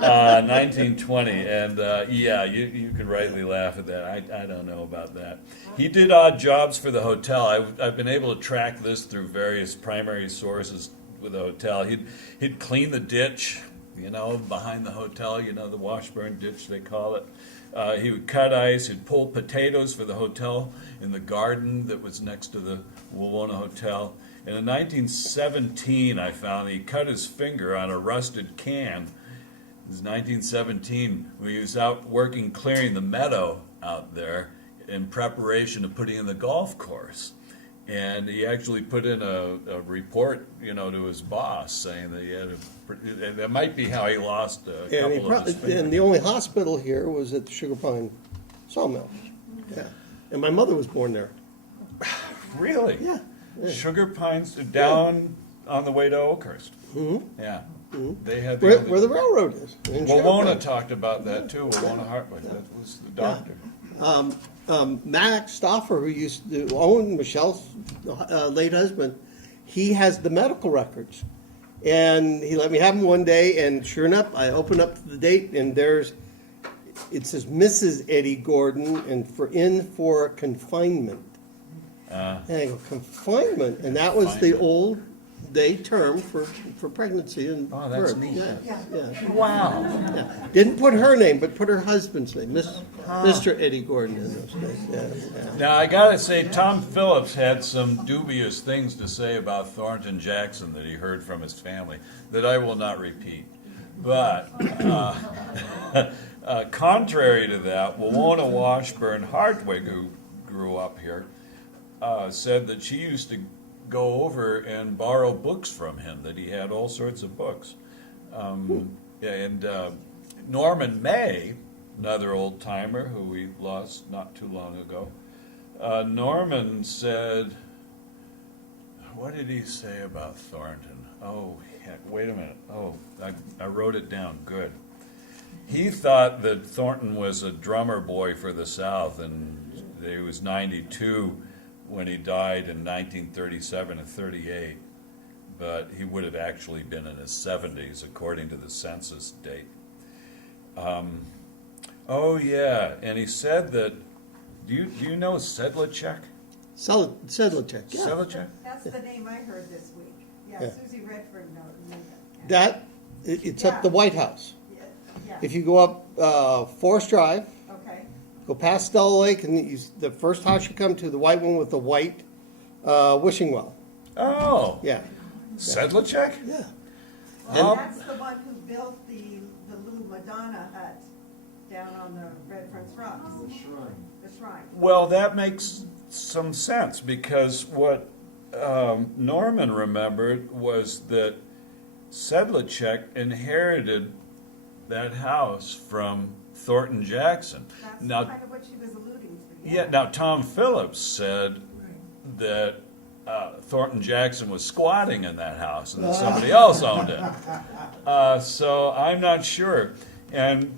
1920, and yeah, you could rightly laugh at that. I don't know about that. He did odd jobs for the hotel. I've been able to track this through various primary sources with the hotel. He'd clean the ditch, behind the hotel. The Washburn ditch they call it. He would cut ice. He'd pull potatoes for the hotel in the garden that was next to the Wawona Hotel. And in 1917, I found he cut his finger on a rusted can. It was 1917 when he was out working clearing the meadow out there in preparation of putting in the golf course. And he actually put in a report, to his boss saying that he had and that might be how he lost a couple of his fingers. And the only hospital here was at the Sugar Pine Sawmill. Yeah, and my mother was born there. Really? Yeah. Sugar Pines down on the way to Oakhurst. Mm-hmm. Yeah. Mm-hmm. They had Where the railroad is. in Sugar Wawona Pine. talked about that too. Wawona Hartwick, that was the doctor. Max Stauffer, who used to own Michelle's late husband, he has the medical records. And he let me have them one day, and sure enough, I opened up the date, and it says Mrs. Eadie Gordon, and for confinement. And I go, confinement? And that was the old day term for pregnancy and Oh, that's birth. neat. Yeah. Wow. Yeah. Didn't put her name, but put her husband's name, Mr. Eadie Gordon in those days. Yeah. Now, I gotta say, Tom Phillips had some dubious things to say about Thornton Jackson that he heard from his family that I will not repeat. But, contrary to that, Wawona Washburn Hartwig, who grew up here, said that she used to go over and borrow books from him, that he had all sorts of books. Norman May, another old timer who we lost not too long ago, Norman said, what did he say about Thornton? Oh, heck, wait a minute. Oh, I wrote it down. Good. He thought that Thornton was a drummer boy for the South, and he was 92 when he died in 1937 and 38, but he would have actually been in his 70s according to the census date. Oh yeah, and he said that, do you know Sedlacek? Sedlacek, yeah. Sedlacek? That's the name I heard this week. Yeah, Yeah. Susie Redford knew that. That, it's up the White House. Yeah, If you go up Forest Drive, okay. go past Stella Lake, and the first house you come to, the white one with the white wishing well. Oh, Yeah. Sedlacek? Yeah. Well, that's the one who built the little Madonna hut down on the Red Fronts Rocks. The shrine. Well, that makes some sense, because what Norman remembered was that Sedlacek inherited that house from Thornton Jackson. That's Now, kind of what she was alluding to. yeah, now Tom Phillips said that Thornton Jackson was squatting in that house and that somebody else owned it. So I'm not sure. And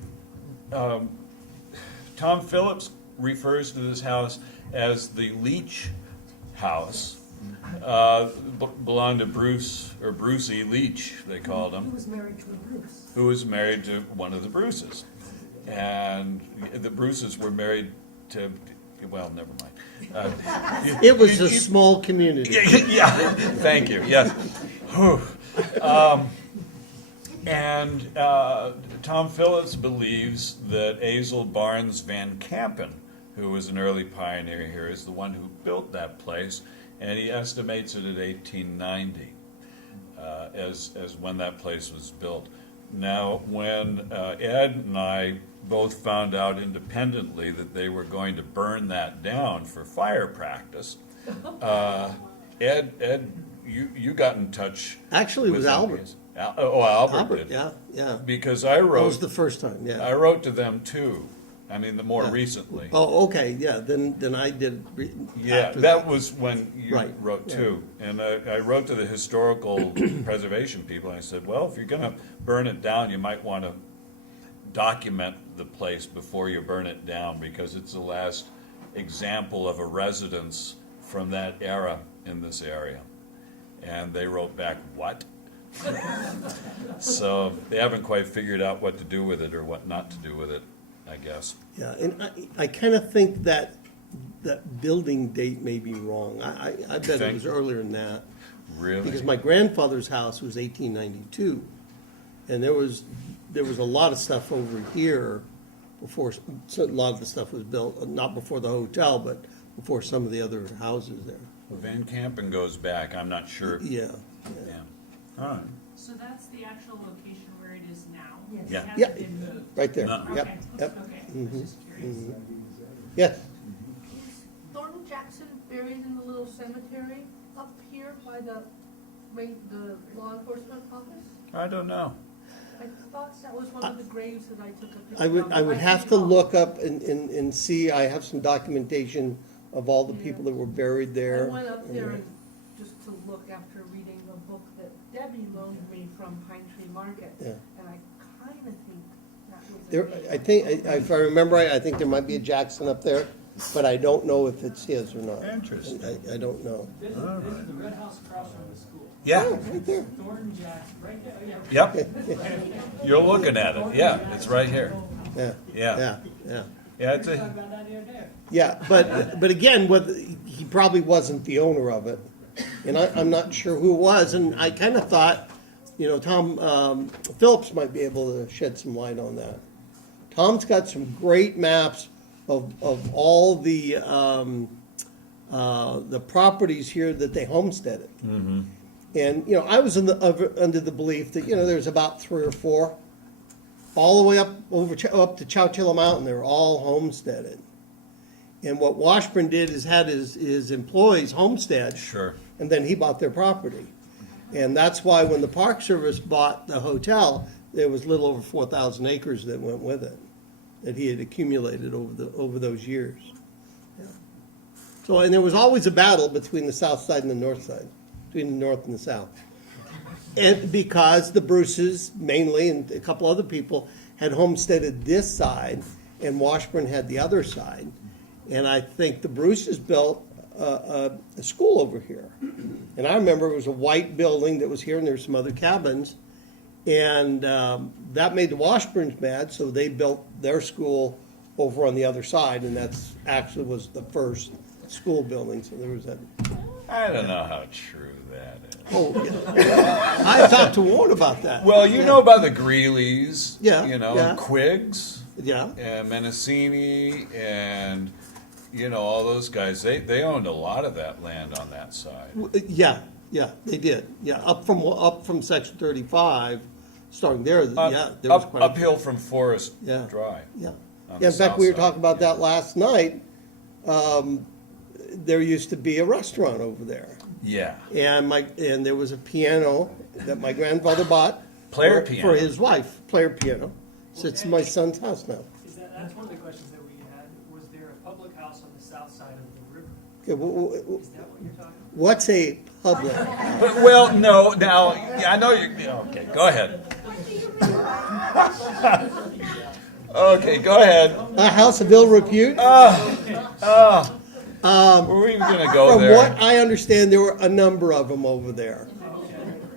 Tom Phillips refers to this house as the Leech house. Belonged to Bruce, or Bruce E. Leech, they called him. He was married to a Bruce. Who was married to one of the Bruces. And the Bruces were married to, well, never mind. It was a small community. Yeah, thank you, yes. Whew. And Tom Phillips believes that Azel Barnes Van Kampen, who was an early pioneer here, is the one who built that place, and he estimates it at 1890 as when that place was built. Now, when Ed and I both found out independently that they were going to burn that down for fire practice, Ed, you got in touch. Actually, it was with them. Albert. Albert did. Yeah. Because I That wrote. was the first time, yeah. I wrote to them too. I mean, the more Yeah. recently. Oh, okay, yeah, then I did. Yeah, after that was when you Right, wrote yeah. too. And I wrote to the historical preservation people, and I said, well, if you're gonna burn it down, you might want to document the place before you burn it down, because it's the last example of a residence from that era in this area. And they wrote back, what? So they haven't quite figured out what to do with it or what not to do with it, I guess. Yeah, and I kind of think that building date may be wrong. I bet it think? was earlier than that. Really? Because my grandfather's house was 1892, and there was a lot of stuff over here before, so a lot of the stuff was built, not before the hotel, but before some of the other houses there. Well, Van Kampen goes back, I'm not sure. Yeah. Yeah. All right. So that's the actual location where it is now? Yes. Yeah. It Yeah. hasn't been moved? Right there, No. yep, Okay, yep. okay, I was just curious. Yes, Thornton Jackson buried in the little cemetery up here by the law enforcement office? I don't know. I thought that was one of the graves that I took a picture I would, of. I would have to look up and see, I have some documentation of all the people that were buried there. I went up there and just to look after reading the book that Debbie loaned me from Pine Tree Market. Yeah. And I kind of think that was. There, I think, if I remember right, I think there might be a Jackson up there, but I don't know if it's his or not. Interesting. I don't know. This is the red house across from the school. Yeah, Right there. Thornton Jackson, right there, oh, yeah. yep. You're looking at it. Yeah, it's right here. Yeah, Yeah. yeah, yeah. Yeah, it's Talk a, about that the other day. Yeah, but again, he probably wasn't the owner of it, and I'm not sure who it was. And I kind of thought, Tom Phillips might be able to shed some light on that. Tom's got some great maps of all the properties here that they homesteaded. mm-hmm. And I was under the belief that there's about 3 or 4, all the way up to Chowchilla Mountain. They're all homesteaded. And what Washburn did is had his employees homestead, Sure. and then he bought their property. And that's why when the Park Service bought the hotel, there was a little over 4,000 acres that went with it, that he had accumulated over those years. Yeah. So, and there was always a battle between the south side and the north side, between the north and the south. And because the Bruces mainly, and a couple other people, had homesteaded this side, and Washburn had the other side. And I think the Bruces built a school over here. And I remember it was a white building that was here, and there were some other cabins. And that made the Washburns mad, so they built their school over on the other side, and that's actually was the first school building. So there was that. I don't know how true that is. Oh, yeah. I talked to Ward about that. Well, you know about the Greeleys. Yeah, yeah. Quiggs. Yeah. And Mendocini and all those guys, they owned a lot of that land on that side. Yeah, they did. Yeah, up from Section 35, starting there. Yeah, there was quite Uphill from Forest Yeah. Drive. Yeah. on Yeah, the in fact, south we were side. talking about that last night. There used to be a restaurant over there, Yeah. and there was a piano that my grandfather bought Player for piano. his wife. Player piano. Sits in my son's house now. That's one of the questions that we had. Was there a public house on the south side of the river? Okay, Is that what you're talking about? what's a public? Well, no, now, I know you, okay, go ahead. Okay, go ahead. A house of ill repute? Were we even going to go From there? what I understand, there were a number of them over there.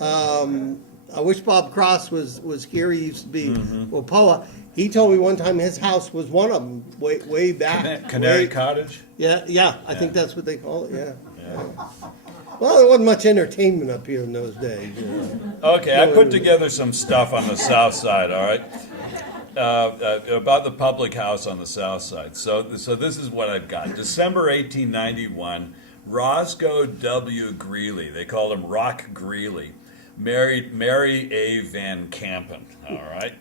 I wish Bob Cross was here. He used to be Wapoa. He told me one time his house was one of them, way back. Canary Way- Cottage? Yeah, I think that's what they call it, yeah. Well, there wasn't much entertainment up here in those days. Okay, I put together some stuff on the south side, all right? About the public house on the south side. So this is what I've got. December 1891, Roscoe W. Greeley, they called him Rock Greeley, married Mary A. Van Campen, all right?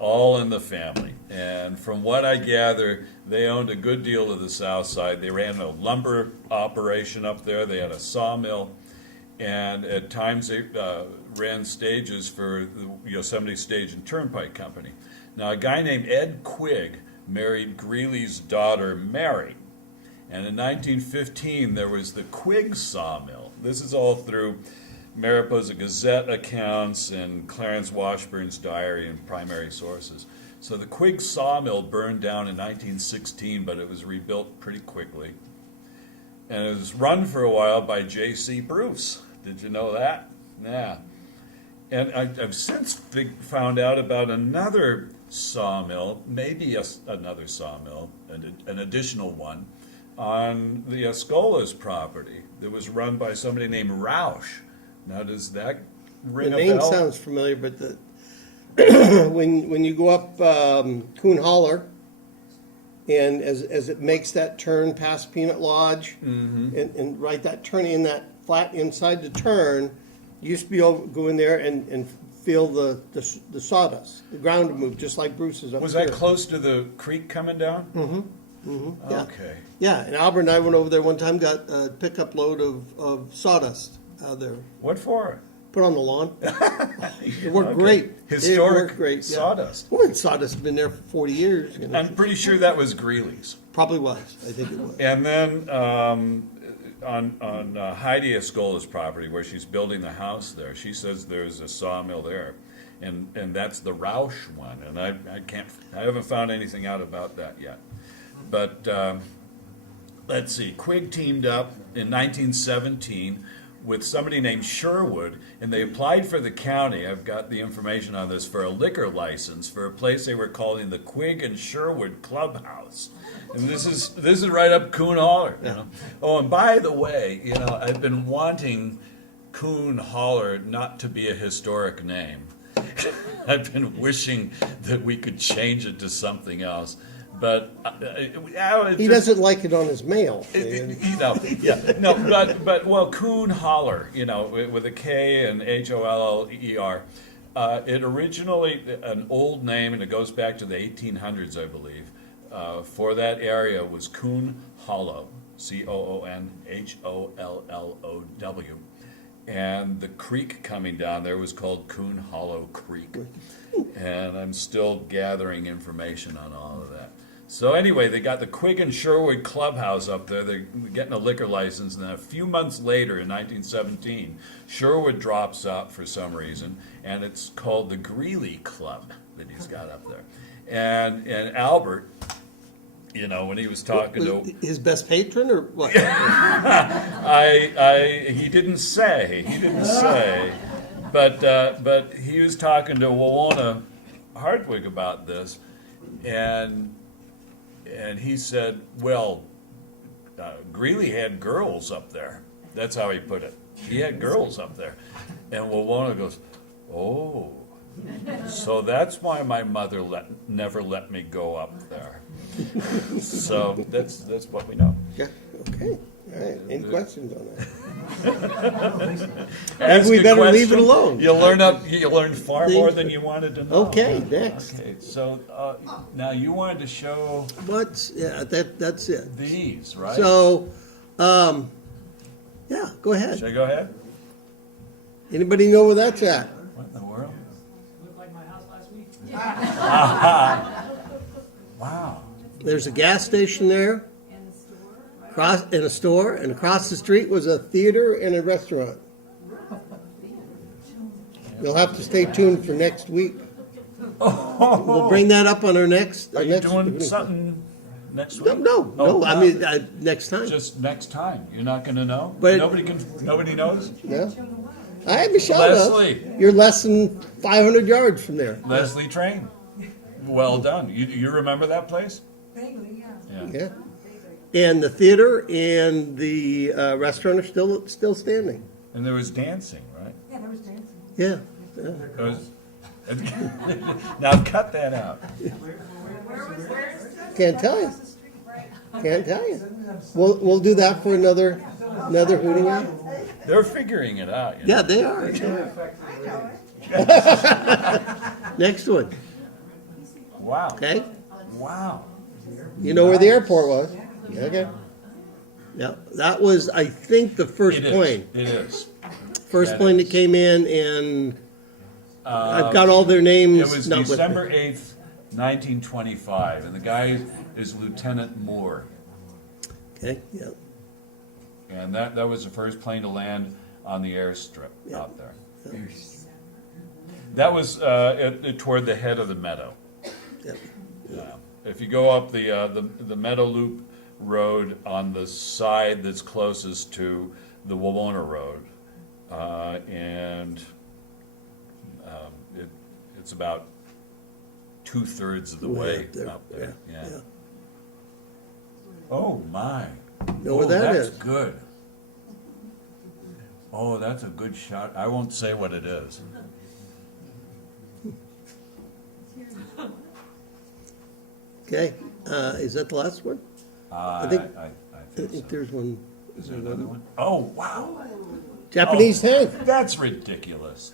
All in the family. And from what I gather, they owned a good deal of the south side. They ran a lumber operation up there. They had a sawmill. And at times they ran stages for the Yosemite Stage and Turnpike Company. Now, a guy named Ed Quigg married Greeley's daughter, Mary. And in 1915, there was the Quigg Sawmill. This is all through Mariposa Gazette accounts and Clarence Washburn's diary and primary sources. So the Quigg Sawmill burned down in 1916, but it was rebuilt pretty quickly. And it was run for a while by J.C. Bruce. Did you know that? Yeah. And I've since found out about another sawmill, maybe another sawmill, an additional one, on the Escola's property that was run by somebody named Roush. Now, does that ring The a name bell? sounds familiar, but when you go up Coon Holler, and as it makes that turn past Peanut Lodge, and right that turn in that flat inside the turn, you used to be able to go in there and feel the sawdust, the ground to move, just like Bruce's up Was here. that close to the creek coming down? Yeah. Okay. Yeah, and Albert and I went over there one time, got a pickup load of sawdust out there, What for? put on the lawn. It worked Okay. great. Historic It worked great. Yeah. sawdust. Well, sawdust has been there for 40 years. I'm pretty sure that was Greeley's. Probably was. I think it was. And then on Heidi Escola's property, where she's building the house there, she says there's a sawmill there, and that's the Roush one. And I haven't found anything out about that yet. But let's see, Quigg teamed up in 1917 with somebody named Sherwood, and they applied for the county. I've got the information on this, for a liquor license for a place they were calling the Quigg and Sherwood Clubhouse. And this is right up Coon Holler. You know? Oh, and by the way, you know, I've been wanting Coon Holler not to be a historic name. I've been wishing that we could change it to something else. But He doesn't like it on his mail. you know, yeah, no, but well, Coon Holler, you know, with a K and Holler. It originally an old name, and it goes back to the 1800s, I believe. For that area was Coon Hollow, COONHOLLOW, and the creek coming down there was called Coon Hollow Creek. And I'm still gathering information on all of that. So anyway, they got the Quigg and Sherwood Clubhouse up there. They're getting a liquor license, and then a few months later, in 1917, Sherwood drops out for some reason, and it's called the Greeley Club that he's got up there. And Albert, you know, when he was talking to His best patron or what? he didn't say, but he was talking to Wawona Hardwick about this, and he said, well, Greeley had girls up there. That's how he put it. He had girls up there. And Wawona goes, oh, so that's why my mother never let me go up there. So that's what we know. Yeah, okay, all right, any questions on that? Ask we a better leave it question. alone. You learn far more than you wanted to know. Okay, next. Okay, so now you wanted to show That's it. these, right? So, yeah, go ahead. Should I go ahead? Anybody know where that's at? What in the world? Looked like my house last week. Wow. There's a gas station there, And the store, right? and a store, and across the street was a theater and a restaurant. You'll have to stay tuned for next week. We'll bring that up on our next. Are you doing something next week? No, I mean, next time. Just next time. You're not going to know. But- Nobody knows. Yeah. I have a shout out. Leslie. You're less than 500 yards from there. Leslie Train. Well done. You remember that place? Vaguely, yeah. Yeah. Yeah. And the theater and the restaurant are still standing. And there was dancing, right? Yeah, there was dancing. Yeah. There was. Now cut that out. Can't tell you. Can't tell you. We'll do that for another Hooting Owl. They're figuring it out. You know? Yeah, they are. Next one. Wow. Okay. Wow. You know where the airport was? Okay. Yeah, that was, I think, the first It is. plane. It is. First That plane is. that came in, and I've got all their names. It was not with me. December 8th, 1925, and the guy is Lieutenant Moore. Okay. Yeah. And that was the first plane to land on the airstrip Yeah. out there. That was toward the head of the meadow. Yeah. If you go up the Meadow Loop Road on the side that's closest to the Wawona Road, and it's about 2/3 of the way up there. Yeah. Oh my! Know where that that's is? good. Oh, that's a good shot. I won't say what it is. Okay. Is that the last one? I think- I I think think so. there's one. Is there another one? Oh, wow. Japanese tank. That's ridiculous.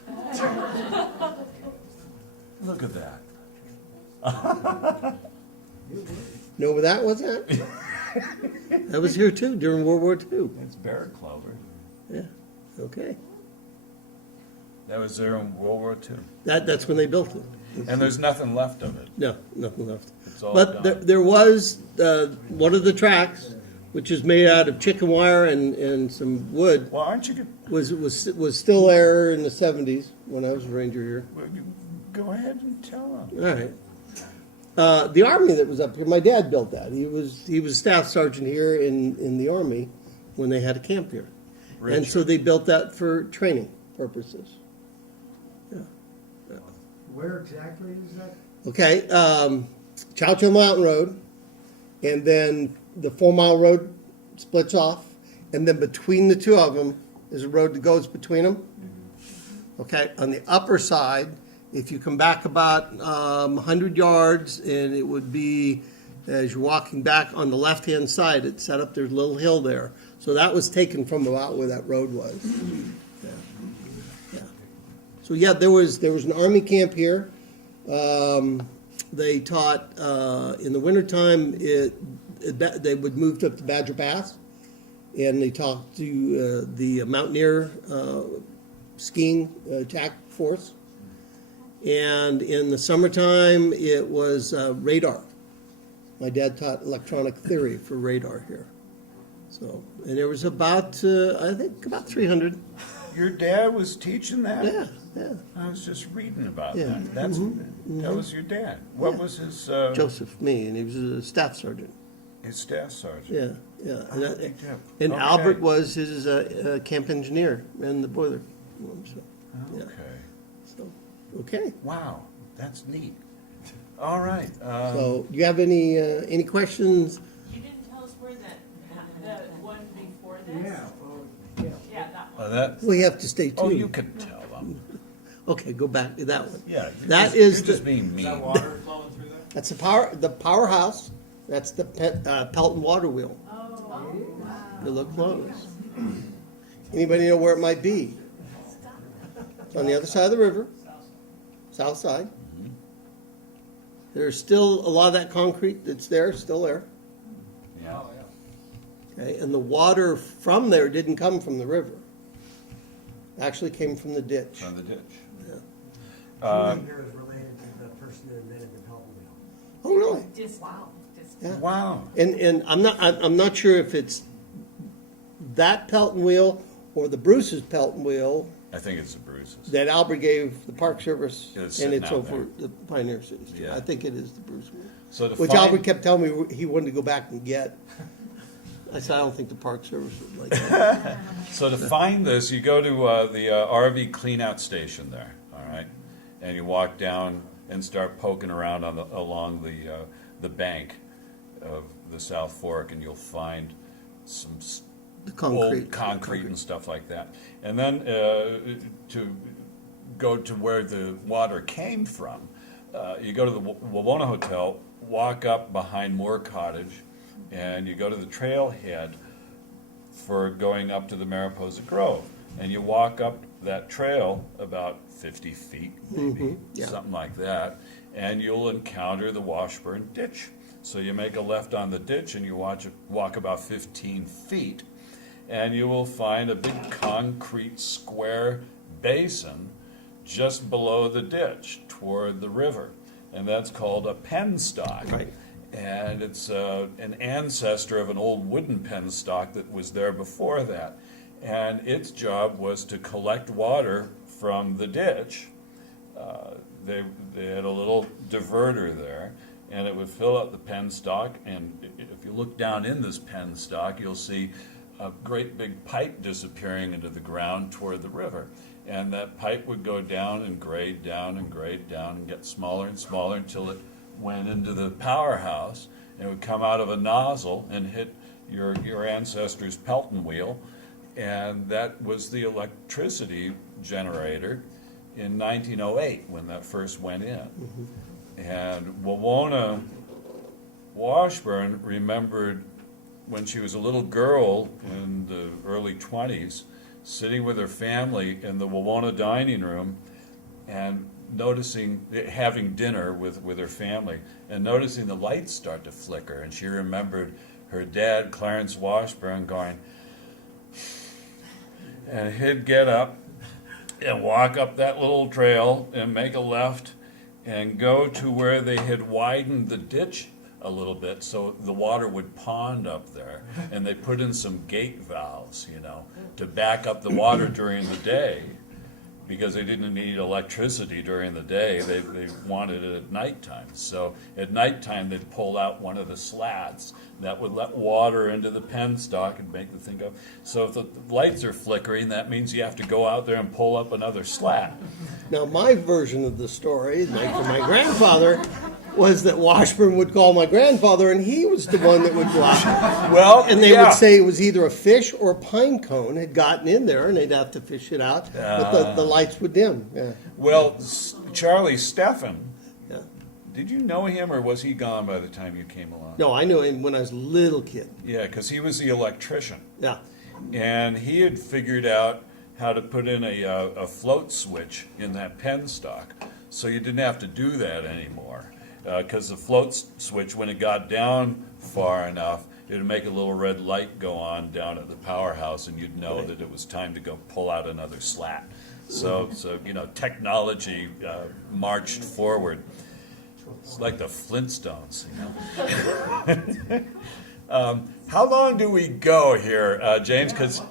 Look at that. Know where that was at? That was here too during World War II. It's bear clover. Yeah. Okay. That was there in World War II. That's when they built it. And there's nothing left of it. No, nothing left. It's all But done. there was one of the tracks, which is made out of chicken wire and some wood, Well, aren't you, was still there in the 70s when I was a ranger here. go ahead and tell them. All right. The army that was up here, my dad built that. He was staff sergeant here in the army when they had a camp here, And so they built that for training purposes. Where exactly is that? Okay, Chowchill Mountain Road, and then the 4 Mile Road splits off, and then between the two of them is a road that goes between them. Okay, on the upper side, if you come back about 100 yards, and it would be, as you're walking back on the left-hand side, it's set up, there's a little hill there. So that was taken from about where that road was. Yeah. Yeah. So yeah, there was an army camp here. They taught, in the wintertime, they would move up to Badger Pass, and they talked to the mountaineer skiing attack force. And in the summertime, it was radar. My dad taught electronic theory for radar here. So, and there was about, I think, about 300. Your dad was teaching that? Yeah, yeah. I was just reading about Yeah. that. That was your dad. What was his Joseph, me, and he was a staff sergeant. his staff sergeant? Yeah, yeah. And, Big deal. and Okay. Albert was his camp engineer in the boiler room. So, yeah. Okay. So, okay. Wow, that's neat. All right. So, do you have any questions? You didn't tell us where the one before this? Yeah, oh, yeah. Yeah, that one. that. We have to stay tuned. Oh, you can tell them. Okay, go back to that one. Yeah. That you're is just the- being mean. water flowing through there? That's the powerhouse. That's the Pelton water wheel. Oh, wow. It looks close. Anybody know where it might be? It's on the other side of the river, south side. There's still a lot of that concrete that's there, still there. Yeah. Okay, and the water from there didn't come from the river. It actually came from the ditch. From the ditch. Shooting here is related to the person that invented the Pelton wheel. Oh, really? Wow. Yeah. Wow. And I'm not sure if it's that Pelton wheel or the Bruce's Pelton wheel I think it's the Bruce's. that Albert gave the Park Service, It's and sitting it's out over there. the Pioneer Cities. Yeah. I think it is the Bruce wheel. So to Which find, Albert kept telling me he wanted to go back and get. I said, I don't think the Park Service would like that. So to find this, you go to the RV cleanout station there, all right, and you walk down and start poking around along the bank of the South Fork, and you'll find some The concrete. old concrete and stuff like that. And then to go to where the water came from, you go to the Wawona Hotel, walk up behind Moore Cottage, and you go to the trailhead for going up to the Mariposa Grove. And you walk up that trail about 50 feet, maybe, yeah. something like that, and you'll encounter the Washburn Ditch. So you make a left on the ditch and you walk about 15 feet, and you will find a big concrete square basin just below the ditch toward the river. And that's called a penstock. Right. And it's an ancestor of an old wooden penstock that was there before that. And its job was to collect water from the ditch. They had a little diverter there, and it would fill up the penstock. And if you look down in this penstock, you'll see a great big pipe disappearing into the ground toward the river. And that pipe would go down and grade down and grade down and get smaller and smaller until it went into the powerhouse, and it would come out of a nozzle and hit your ancestor's Pelton wheel. And that was the electricity generator in 1908 when that first went in. And Wawona Washburn remembered when she was a little girl in the early 20s, sitting with her family in the Wawona dining room and noticing, having dinner with her family, and noticing the lights start to flicker. And she remembered her dad, Clarence Washburn, going, and he'd get up and walk up that little trail and make a left and go to where they had widened the ditch a little bit so the water would pond up there, and they put in some gate valves, to back up the water during the day. because they didn't need electricity during the day. They wanted it at nighttime. So at nighttime, they'd pull out one of the slats that would let water into the penstock and make the thing go. So if the lights are flickering, that means you have to go out there and pull up another slat. Now, my version of the story, like from my grandfather, was that Washburn would call my grandfather, and he was the one that would go out. Well, And they yeah. would say it was either a fish or a pine cone had gotten in there, and they'd have to fish it out, but the lights would dim. Yeah. Well, Charlie Steffen, Yeah. did you know him, or was he gone by the time you came along? No, I knew him when I was a little kid. Yeah, because he was the electrician. Yeah. And he had figured out how to put in a float switch in that penstock, so you didn't have to do that anymore. Because the float switch, when it got down far enough, it would make a little red light go on down at the powerhouse, and you'd know that it was time to go pull out another slat. So you know, technology marched forward. It's like the Flintstones, you know. How long do we go here, James? Because I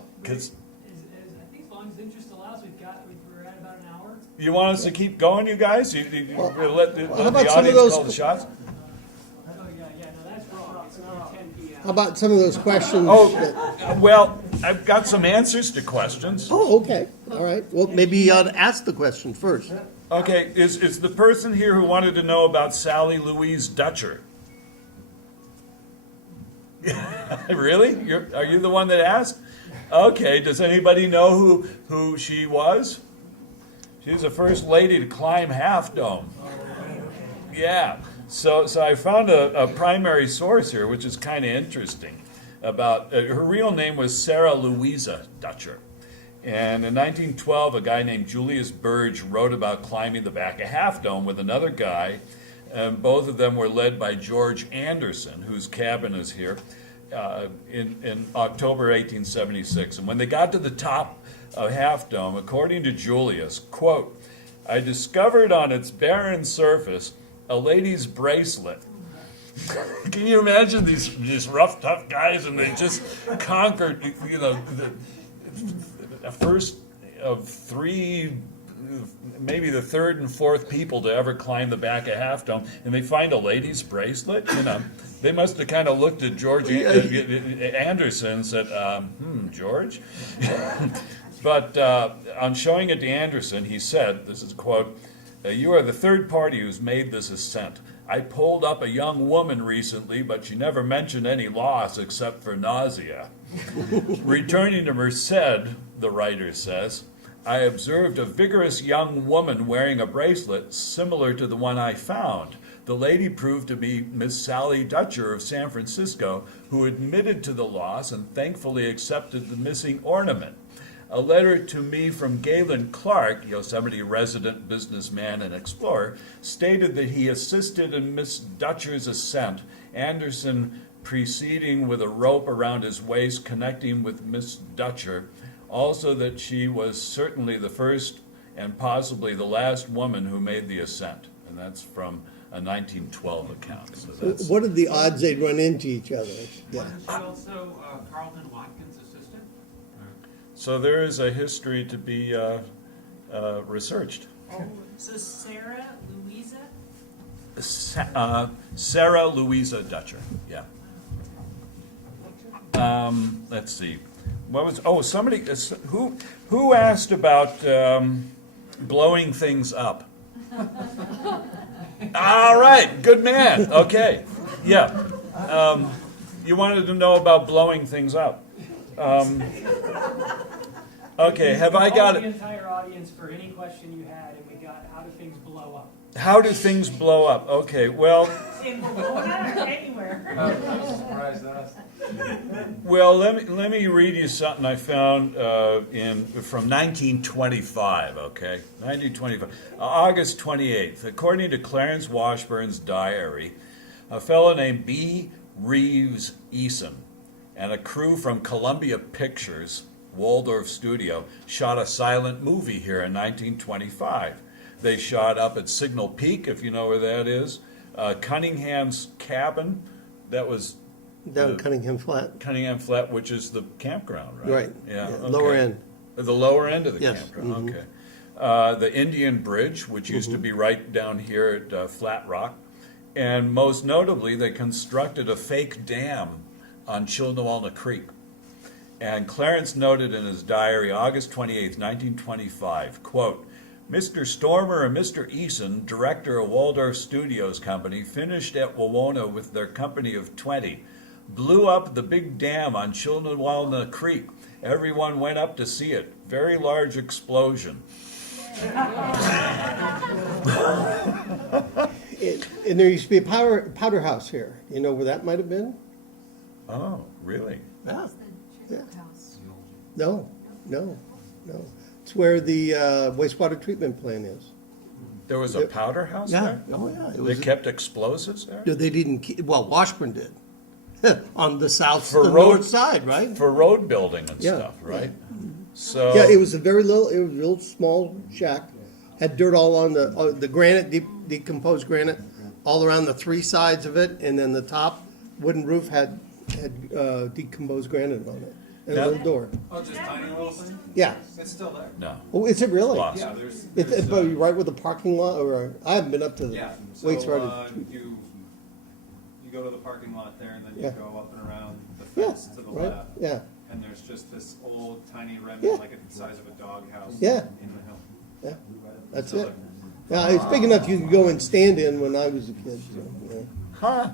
think as long as interest allows, we're at about an hour. you want us to keep going, you guys? You let the how about some of audience those- call the shots? Oh, yeah, no, that's wrong. It's only 10 p.m. How about some of those questions? Oh, well, I've got some answers to questions. Oh, okay. All right. Well, maybe you ought to ask the question first. Okay, is the person here who wanted to know about Sally Louise Dutcher? Really? Are you the one that asked? Okay, does anybody know who she was? She was the first lady to climb Half Dome. Yeah, so I found a primary source here, which is kind of interesting. About her real name was Sarah Louisa Dutcher. And in 1912, a guy named Julius Burge wrote about climbing the back of Half Dome with another guy. And both of them were led by George Anderson, whose cabin is here, in October 1876. And when they got to the top of Half Dome, according to Julius, quote, "I discovered on its barren surface a lady's bracelet." Can you imagine these rough, tough guys, and they just conquered, you know, the first of three, maybe the third and fourth people to ever climb the back of Half Dome, and they find a lady's bracelet? You know, they must have kind of looked at George Anderson and said, George? But on showing it to Anderson, he said, this is a quote, "You are the third party who's made this ascent. I pulled up a young woman recently, but she never mentioned any loss except for nausea. Returning to Merced," the writer says, "I observed a vigorous young woman wearing a bracelet similar to the one I found. The lady proved to be Miss Sally Dutcher of San Francisco, who admitted to the loss and thankfully accepted the missing ornament. A letter to me from Galen Clark, Yosemite resident, businessman, and explorer, stated that he assisted in Miss Dutcher's ascent, Anderson preceding with a rope around his waist connecting with Miss Dutcher. Also that she was certainly the first and possibly the last woman who made the ascent." And that's from a 1912 account. So that's, What are the odds they'd run into each other? Yeah. Was she also Carlton Watkins' assistant? so there is a history to be researched. So Sarah Louisa? Sarah Louisa Dutcher, yeah. Let's see. What was somebody who asked about blowing things up? All right, good man. Okay, yeah. You wanted to know about blowing things up. Okay, have I got The it? entire audience for any question you had, and we got how do things blow up? How do things blow up? Okay, well. In Wawona or anywhere? Surprised us. Well, let me read you something I found from 1925. Okay, 1925, August 28th. According to Clarence Washburn's diary, a fellow named B. Reeves Eason and a crew from Columbia Pictures, Waldorf Studio, shot a silent movie here in 1925. They shot up at Signal Peak, if you know where that is. Cunningham's cabin, that was Down Cunningham Flat. Cunningham Flat, which is the campground, right? Right. Yeah. Yeah, Okay. lower end. The lower end of the Yes. campground. Mhm. Okay. the Indian Bridge, which used to be right down here at Flat Rock. And most notably, they constructed a fake dam on Chilnawalna Creek. And Clarence noted in his diary, August 28th, 1925, quote, Mr. Stormer and Mr. Eason, director of Waldorf Studios Company, finished at Wawona with their company of 20. Blew up the big dam on Chilnawalna Creek. Everyone went up to see it. Very large explosion. And there used to be a powder house here. You know where that might have been? Oh, really? Yeah. Yeah. No. It's where the wastewater treatment plant is. There was a powder house Yeah. there? Oh, yeah. It They was, kept explosives there? no, they didn't. Well, Washburn did. On the south, For the road- north side, right? For road building and Yeah. stuff, right? So Yeah, it was a very little. It was a real small shack. Had dirt all on the granite, decomposed granite, all around the three sides of it, and then the top wooden roof had decomposed granite on it, and Now- a little door. Oh, just tiny little thing? Yeah. It's still there. no. Oh, is it really? Lost. Yeah, there's. It's but right with the parking lot, or I haven't been up to the Yeah, Waits so, Road. you go to the parking lot there and then you Yeah. go up and around the Yeah, fence to the right. left. Yeah, And there's just this old tiny remnant, Yeah. like the size of a doghouse. Yeah. In the hill. yeah. That's So it. Yeah, it's big enough you could go and stand in when I was a kid. So, yeah. Huh.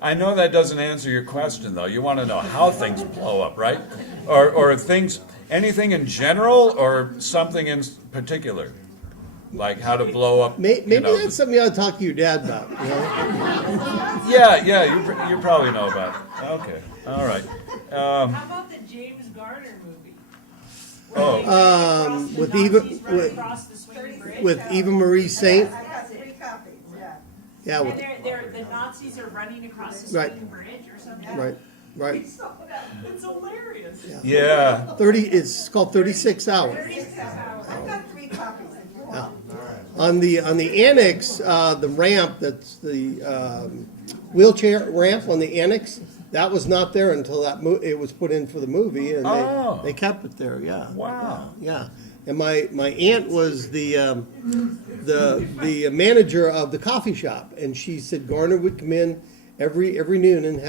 I know that doesn't answer your question, though. You want to know how things blow up, right? Or things, anything in general, or something in particular? Like how to blow up, Maybe you know, that's something you ought to talk to your dad about. You know? Yeah, you probably know about it. Okay, all right. How about the James Garner movie? Oh. With With Eva Marie Saint. I got 3 copies, yeah. Yeah, And with, the Nazis are running across the Right. swinging bridge or something. right. It's hilarious. Yeah. 30. It's called 36 Hours. I've got 3 copies if you want. On the annex, the ramp that's the wheelchair ramp on the annex, that was not there until it was put in for the movie, and Oh. they kept it there. Yeah. Wow. Yeah. And my aunt was the manager of the coffee shop, and she said Garner would come in every noon and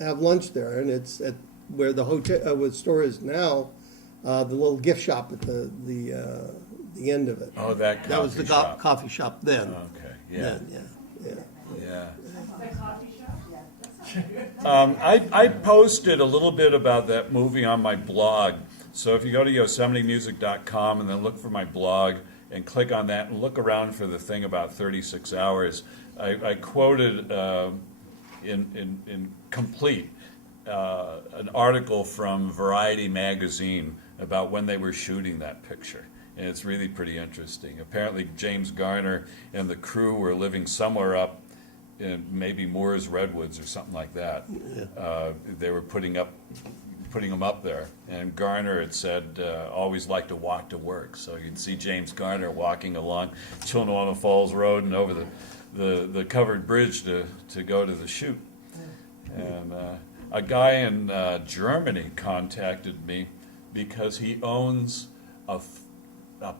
have lunch there, and it's at where the hotel where the store is now, the little gift shop at the end of it. Oh, that That was the coffee shop. coffee shop then. Okay, yeah, Then, yeah. yeah. The coffee shop? I posted a little bit about that movie on my blog. So if you go to YosemiteMusic.com and then look for my blog and click on that and look around for the thing about 36 Hours, I quoted in complete an article from Variety magazine about when they were shooting that picture. And it's really pretty interesting. Apparently James Garner and the crew were living somewhere up in maybe Moore's Redwoods or something like that. They were putting them up there. And Garner had said, always liked to walk to work. So you'd see James Garner walking along Chilnawalna Falls Road and over the covered bridge to go to the shoot. And a guy in Germany contacted me because he owns a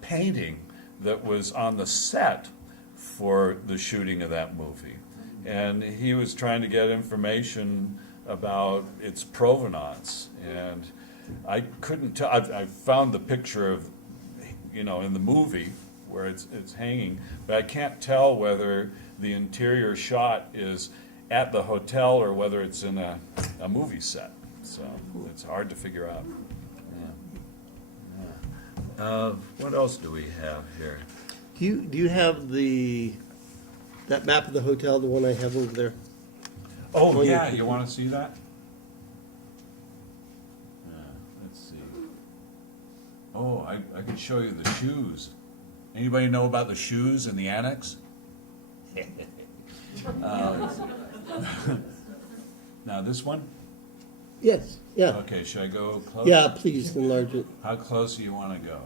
painting that was on the set for the shooting of that movie. And he was trying to get information about its provenance. And I couldn't tell. I found the picture of, in the movie where it's hanging, but I can't tell whether the interior shot is at the hotel or whether it's in a movie set. So it's hard to figure out. What else do we have here? Do you have that map of the hotel, the one I have over there? Oh, On yeah, your- you want to see that? Let's see. Oh, I could show you the shoes. Anybody know about the shoes in the annex? Now, this one? Yes. Yeah. Okay, should I go close? Yeah. Please enlarge it. How close do you want to go?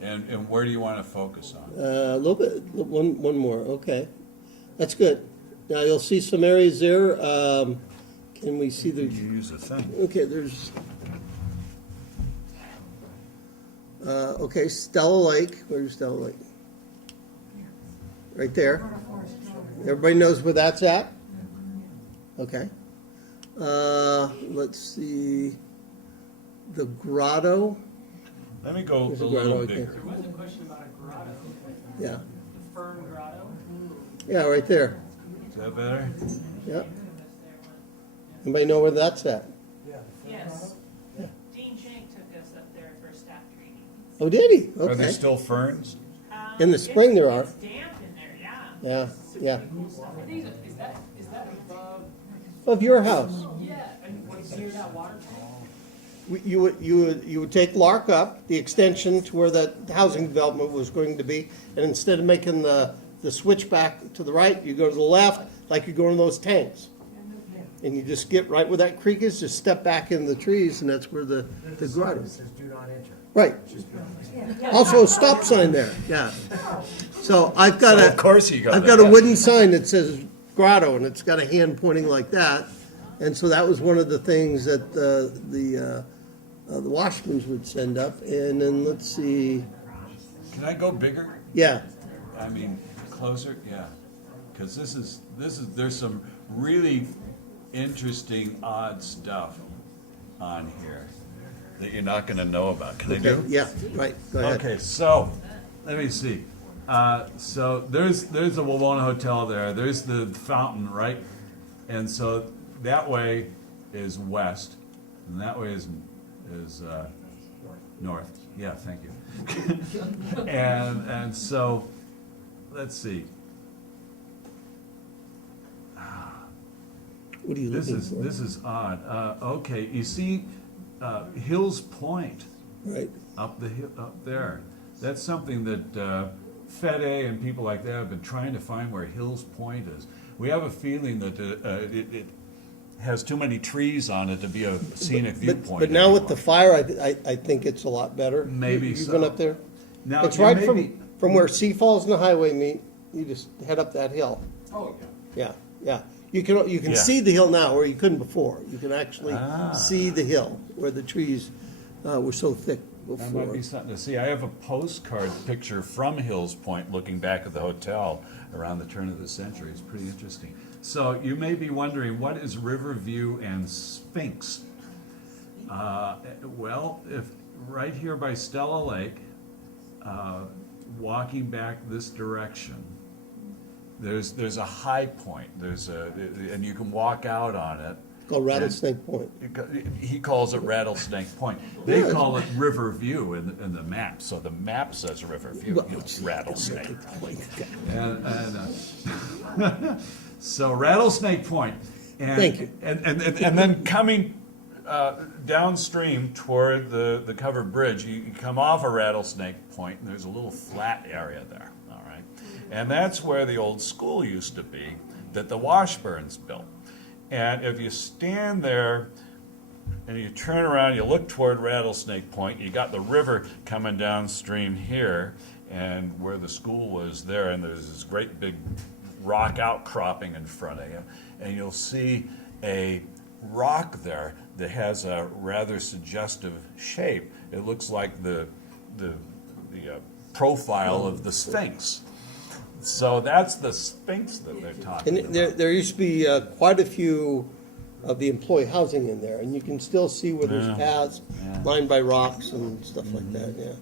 And where do you want to focus on? A little bit. One more. Okay. That's good. Now you'll see some areas there. Can we see the? You use the thing. Okay. There's. Okay, Stella Lake, where's Stella Lake? Right there. Everybody knows where that's at? Okay. Let's see, the grotto, Let me go a There's a little grotto, okay. bigger. There was a question about a grotto, yeah, the fern grotto. yeah, right there, Is that better? yeah. Anybody know where that's at? Yes. Dean Shank took us up there for staff training. Oh, did he? Are there Okay. still ferns? In the spring there are. It's damp in there, yeah. Yeah, yeah. Are these, is that above, Of your house. yeah, and what's near that water tank? You would take Lark up, the extension to where that housing development was going to be, and instead of making the switch back to the right, you go to the left, like you go in those tanks. And you just get right where that creek is, just step back in the trees, and that's where the grotto is. Says do not enter. Right. Also a stop sign there, yeah. So I've got So of course you got I've that. got a wooden sign that says grotto, and it's got a hand pointing like that. And so that was one of the things that the Washburns would send up. And then let's see, Can I go bigger? yeah, I mean, closer, yeah. Because there's some really interesting, odd stuff on here that you're not gonna know about. Can I okay, do? yeah, right, go ahead. Okay, so, let me see. So there's the Wawona Hotel there, there's the fountain, right? And so that way is west, and that way is north. Yeah, thank you. And so, let's see. What are you looking for? This is odd. Okay, you see, Hills Point Right, up there. That's something that Fede and people like that have been trying to find where Hills Point is. We have a feeling that it has too many trees on it to be a scenic viewpoint. but now with the anymore. fire, I think it's a lot better. Maybe You've so. been up there? Now, It's you right may be- from where Sea Falls and the highway meet, you just head up that hill. Oh, Yeah, yeah. You can Yeah. see the hill now where you couldn't before. You can actually Ah. see the hill where the trees were so thick That might before. be something to see. I have a postcard picture from Hills Point looking back at the hotel around the turn of the century. It's pretty interesting. So you may be wondering, what is Riverview and Sphinx? Well, if right here by Stella Lake, walking back this direction, there's a high point. And you can walk out on it. Called Rattlesnake Point. He calls it Rattlesnake Point. They Yeah. call it Riverview in the map. So the map says Riverview, Well, Rattlesnake. Point. So Rattlesnake Point. And, Thank you. And then coming downstream toward the covered bridge, you come off a Rattlesnake Point, and there's a little flat area there. All right, and that's where the old school used to be that the Washburns built. And if you stand there and you turn around, you look toward Rattlesnake Point, you got the river coming downstream here, and where the school was there, and there's this great big rock outcropping in front of you, and you'll see a rock there that has a rather suggestive shape. It looks like the profile of the Sphinx. So that's the Sphinx that they're talking And about. there used to be quite a few of the employee housing in there, and you can still see where there's Yeah. paths Yeah. lined by rocks and stuff like that, yeah.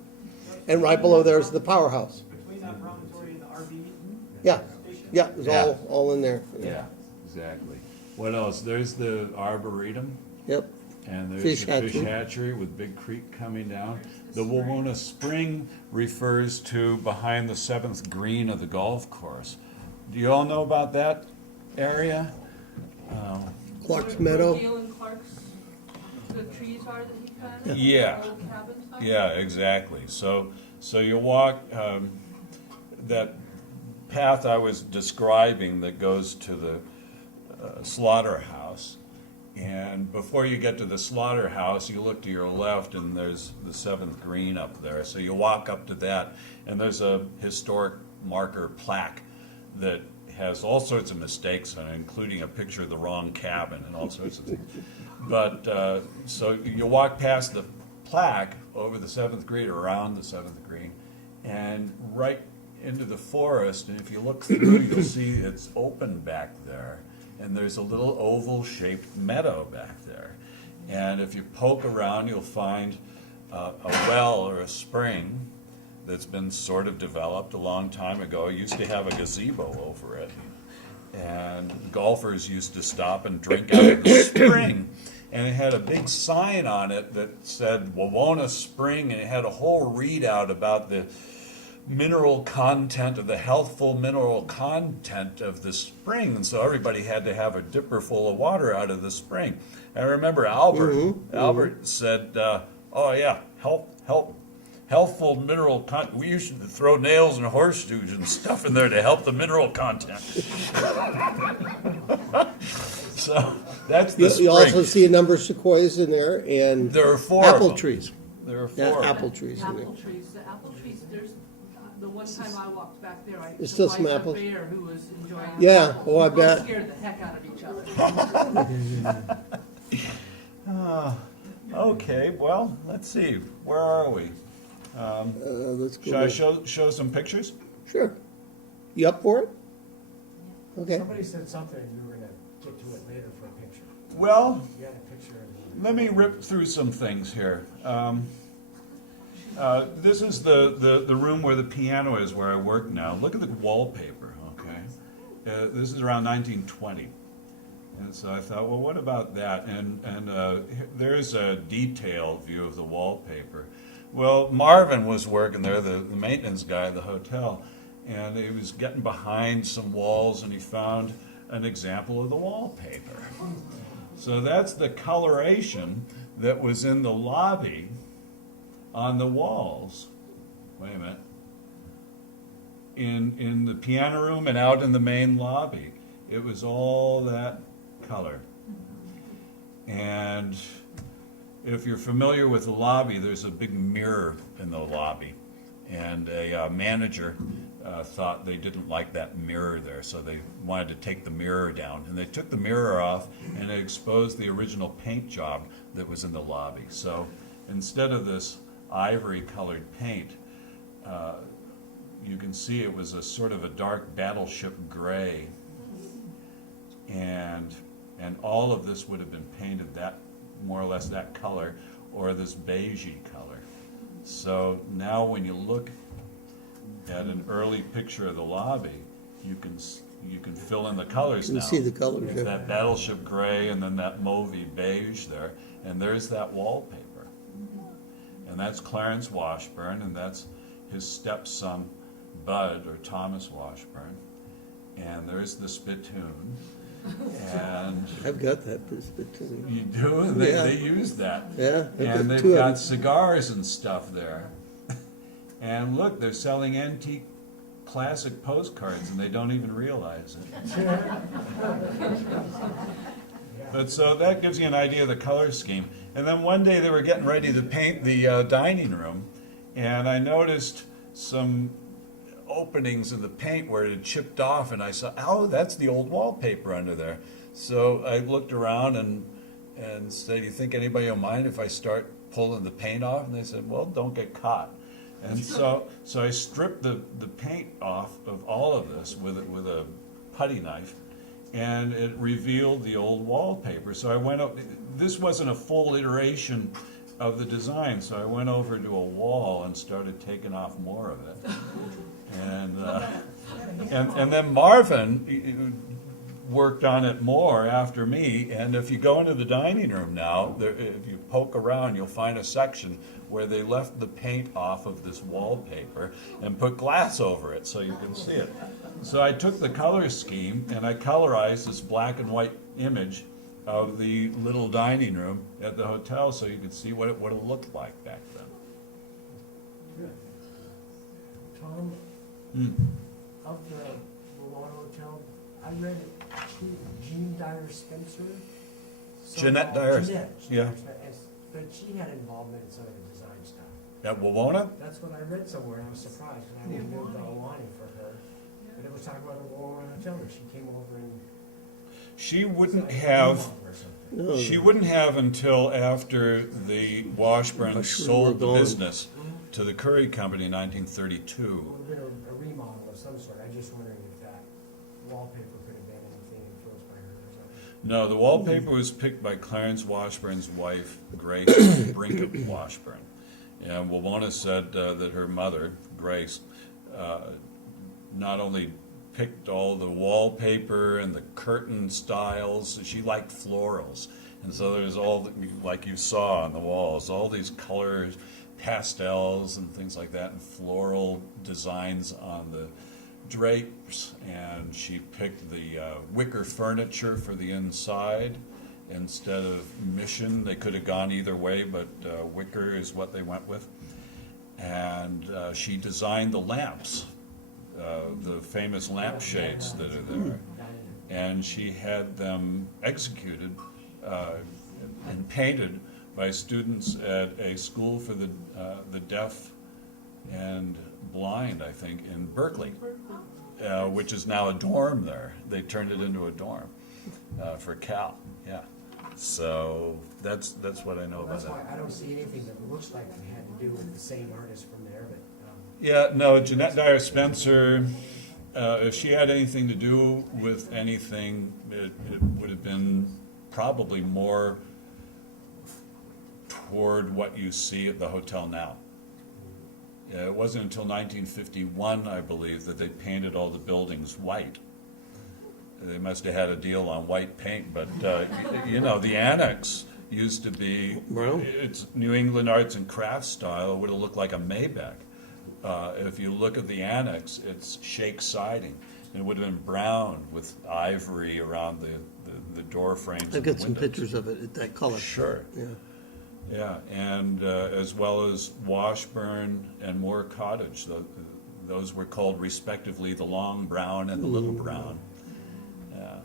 And right below there is the powerhouse. Between that promontory and the RV Yeah, station? yeah, it was Yeah. all in there. Yeah, exactly. What else? There's the Arboretum, Yep, and there's Fish the fish hatchery. hatchery with Big Creek coming down. The Wawona Spring refers to behind the 7th green of the golf course. Do you all know about that area? Clark's Meadow. Where Gale and Clark's, the trees are that he planted? Yeah. The old cabin site? Yeah, exactly. So you walk that path I was describing that goes to the slaughterhouse, and before you get to the slaughterhouse, you look to your left, and there's the 7th green up there. So you walk up to that, and there's a historic marker plaque that has all sorts of mistakes on it, including a picture of the wrong cabin and all sorts of things. But so you walk past the plaque over the 7th green, or around the 7th green, and right into the forest, and if you look through, you'll see it's open back there, and there's a little oval-shaped meadow back there. And if you poke around, you'll find a well or a spring that's been sort of developed a long time ago. It used to have a gazebo over it, and golfers used to stop and drink out of the spring. And it had a big sign on it that said Wawona Spring, and it had a whole readout about the mineral content, of the healthful mineral content of the spring. And so everybody had to have a dipper full of water out of the spring. I remember Albert said, oh yeah, healthful mineral content. We used to throw nails and horseshoes and stuff in there to help the mineral content. So that's the spring. You also see a number of sequoias in there, and There are 4 apple of them. trees. There are 4 Yeah, of them. apple trees in there. Apple trees, the apple trees, there's, the one time I walked back there, I There's still some surprised a apples? bear who was enjoying. Yeah, apples. oh, I We both bet. scared the heck out of each other. Okay, well, let's see. Where are we? Let's go. Should I to- show some pictures? Sure. You up for it? Okay. Somebody said something, you were gonna get to it later for a picture. Well, You had a picture of let me rip through some things here. This is the room where the piano is, where I work now. Look at the wallpaper, okay? This is around 1920. And so I thought, well, what about that? And there's a detailed view of the wallpaper. Well, Marvin was working there, the maintenance guy at the hotel, and he was getting behind some walls, and he found an example of the wallpaper. So that's the coloration that was in the lobby on the walls. Wait a minute. In the piano room and out in the main lobby. It was all that color. And if you're familiar with the lobby, there's a big mirror in the lobby. And a manager thought they didn't like that mirror there, so they wanted to take the mirror down. And they took the mirror off, and it exposed the original paint job that was in the lobby. So instead of this ivory-colored paint, you can see it was a sort of a dark battleship gray. And all of this would have been painted that, more or less that color, or this beigey color. So now when you look at an early picture of the lobby, you can fill in the colors You now. can see the colors, yeah. That battleship gray and then that mauvey beige there, and there's that wallpaper. And that's Clarence Washburn, and that's his stepson, Bud, or Thomas Washburn. And there's the spittoon. And I've got that spittoon. you do, and they use that. Yeah, I've And got they've 2 of got them. cigars and stuff there. And look, they're selling antique classic postcards, and they don't even realize it. But so that gives you an idea of the color scheme. And then one day they were getting ready to paint the dining room, and I noticed some openings in the paint where it had chipped off, and I saw, oh, that's the old wallpaper under there. So I looked around and said, you think anybody will mind if I start pulling the paint off? And they said, well, don't get caught. And so I stripped the paint off of all of this with a putty knife, and it revealed the old wallpaper. So I went up, this wasn't a full iteration of the design, so I went over to a wall and started taking off more of it. And then Marvin worked on it more after me, and if you go into the dining room now, if you poke around, you'll find a section where they left the paint off of this wallpaper and put glass over it so you can see it. So I took the color scheme and I colorized this black and white image of the little dining room at the hotel so you could see what it looked like back then. Tom, of the Wawona Hotel, I read it, Jean Dyer Spencer. Jeanette Dyer, Jeanette, yeah. but she had involvement in some of the design stuff. At Wawona? That's what I read somewhere, and I was surprised, because I would moved Alani for her. But it was talking about the Wawona Hotel, and she came over and. She wouldn't have, Or something. She wouldn't have until after the Washburns Washburn sold were the gone. business to the Curry Company in 1932. It would have been a remodel of some sort. I'm just wondering if that wallpaper could have been anything influenced by her or something. No, the wallpaper was picked by Clarence Washburn's wife, Grace Brinkup Washburn. And Wawona said that her mother, Grace, not only picked all the wallpaper and the curtain styles, she liked florals. And so there's all, like you saw on the walls, all these colors, pastels and things like that, and floral designs on the drapes. And she picked the wicker furniture for the inside instead of mission. They could have gone either way, but wicker is what they went with. And she designed the lamps, the famous lampshades that are there. And she had them executed and painted by students at a school for the deaf and blind, I think, in Berkeley, which is now a dorm there. They turned it into a dorm for Cal, yeah. So that's what I know about That's that. why I don't see anything that looks like it had to do with the same artist from there, but, Yeah, no, Jeanette Dyer Spencer, if she had anything to do with anything, it would have been probably more toward what you see at the hotel now. Yeah, it wasn't until 1951, I believe, that they painted all the buildings white. They must have had a deal on white paint, but, you know, the annex used to be, Brown? it's New England arts and crafts style. It would have looked like a Maybach. If you look at the annex, it's shake siding. And it would have been brown with ivory around the door frames. I've and got some windows. pictures of it at that color. Sure. Yeah. Yeah, and as well as Washburn and Moore Cottage. Those were called respectively the Long Brown and the Little Brown. Yeah,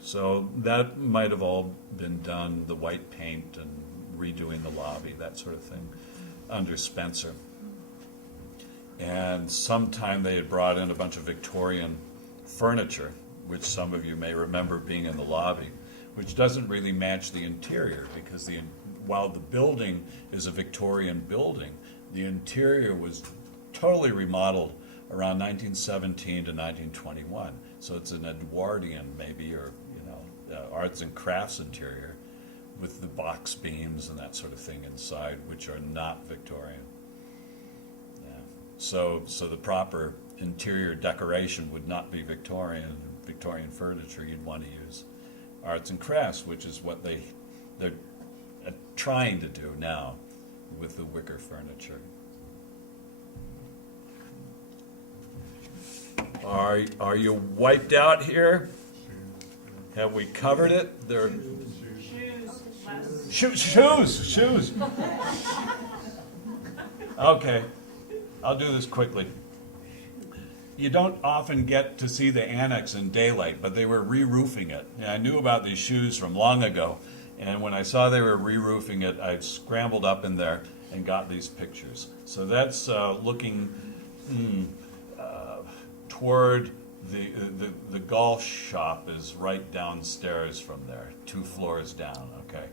so that might have all been done, the white paint and redoing the lobby, that sort of thing, under Spencer. And sometime they had brought in a bunch of Victorian furniture, which some of you may remember being in the lobby, which doesn't really match the interior because while the building is a Victorian building, the interior was totally remodeled around 1917 to 1921. So it's an Edwardian maybe, or arts and crafts interior with the box beams and that sort of thing inside, which are not Victorian. Yeah. So the proper interior decoration would not be Victorian furniture. You'd want to use arts and crafts, which is what they're trying to do now with the wicker furniture. Are you wiped out here? Have we covered it? There. Shoes. Okay, I'll do this quickly. You don't often get to see the annex in daylight, but they were re-roofing it. And I knew about these shoes from long ago, and when I saw they were re-roofing it, I scrambled up in there and got these pictures. So that's looking toward the golf shop is right downstairs from there, 2 floors down, okay?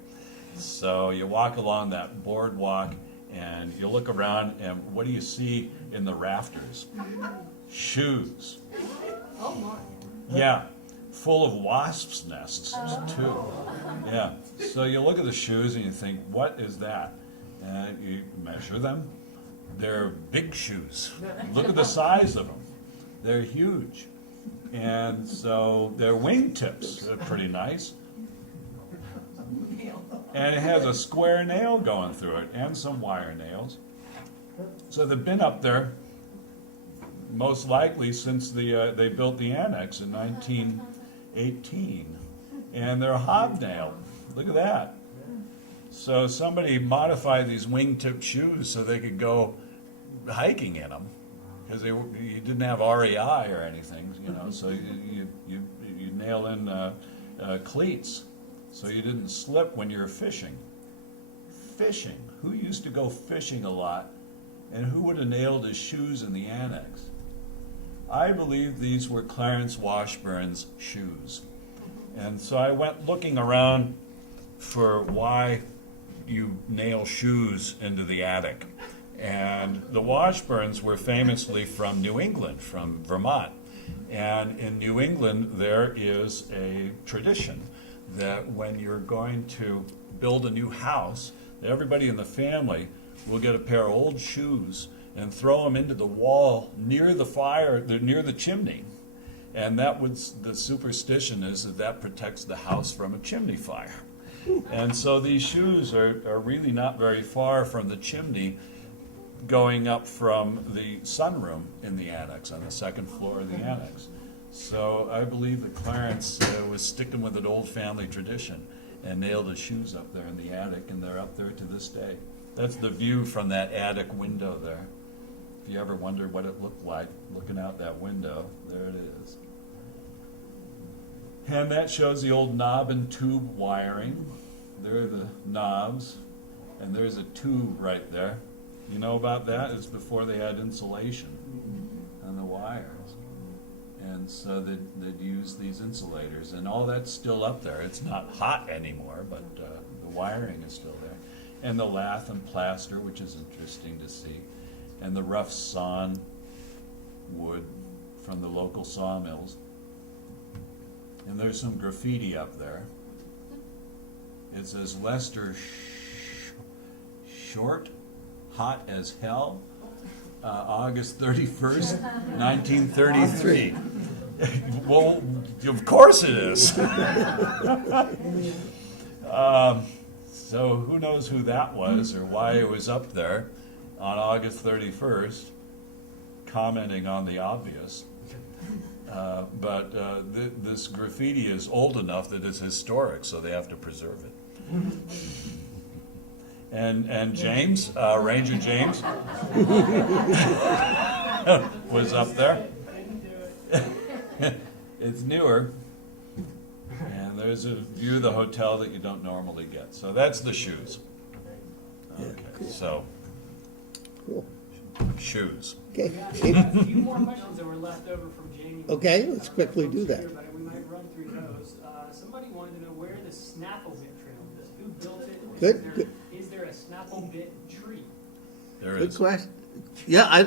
So you walk along that boardwalk and you look around and what do you see in the rafters? Shoes. Oh my. Yeah, full of wasps' nests too. Yeah, so you look at the shoes and you think, what is that? And you measure them. They're big shoes. Look at the size of them. They're huge. And so their wingtips are pretty nice. And it has a square nail going through it and some wire nails. So they've been up there most likely since they built the annex in 1918. And they're hobnailed. Look at that. So somebody modified these wingtip shoes so they could go hiking in them. Because you didn't have REI or anything, so you nail in cleats so you didn't slip when you were fishing. Fishing. Who used to go fishing a lot, and who would have nailed his shoes in the annex? I believe these were Clarence Washburn's shoes. And so I went looking around for why you nail shoes into the attic. And the Washburns were famously from New England, from Vermont. And in New England, there is a tradition that when you're going to build a new house, everybody in the family will get a pair of old shoes and throw them into the wall near the fire, near the chimney. And that was, the superstition is that that protects the house from a chimney fire. And so these shoes are really not very far from the chimney, going up from the sunroom in the annex, on the second floor of the annex. So I believe that Clarence was sticking with an old family tradition and nailed his shoes up there in the attic, and they're up there to this day. That's the view from that attic window there. If you ever wondered what it looked like looking out that window, there it is. And that shows the old knob and tube wiring. There are the knobs, and there's a tube right there. You know about that? It's before they had insulation on the wires. And so they'd use these insulators, and all that's still up there. It's not hot anymore, but the wiring is still there. And the lath and plaster, which is interesting to see, and the rough sawn wood from the local sawmills. And there's some graffiti up there. It says Lester Short, hot as hell, August 31st, 1933. Well, of course it is. So who knows who that was or why it was up there on August 31st, commenting on the obvious. But this graffiti is old enough that it's historic, so they have to preserve it. And James, Ranger James, was up there. It's newer, and there's a view of the hotel that you don't normally get. So that's the shoes. Okay, so shoes. Okay. We got a few more questions that were left over from Jamie. Okay, let's quickly do that. We might run through those. Somebody wanted to know where the Snaffle Bit Trail is. Who built it? Good. Is there a Snaffle Bit tree? There Good is. question. Yeah,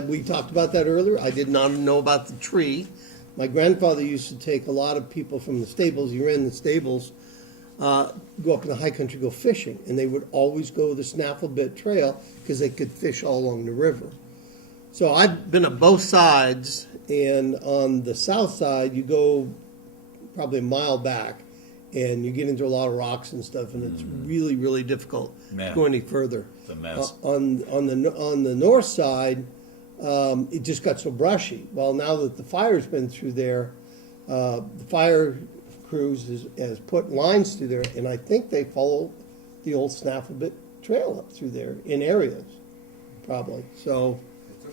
we talked about that earlier. I did not know about the tree. My grandfather used to take a lot of people from the stables. He ran the stables, go up in the high country, go fishing, and they would always go the Snaffle Bit Trail because they could fish all along the river. So I've been at both sides, and on the south side, you go probably a mile back, and you get into a lot of rocks and stuff, and it's really, really difficult to go any further. It's a mess. On the north side, it just got so brushy. Well, now that the fire's been through there, the fire crews has put lines through there, and I think they follow the old Snaffle Bit Trail up through there in areas, probably. So,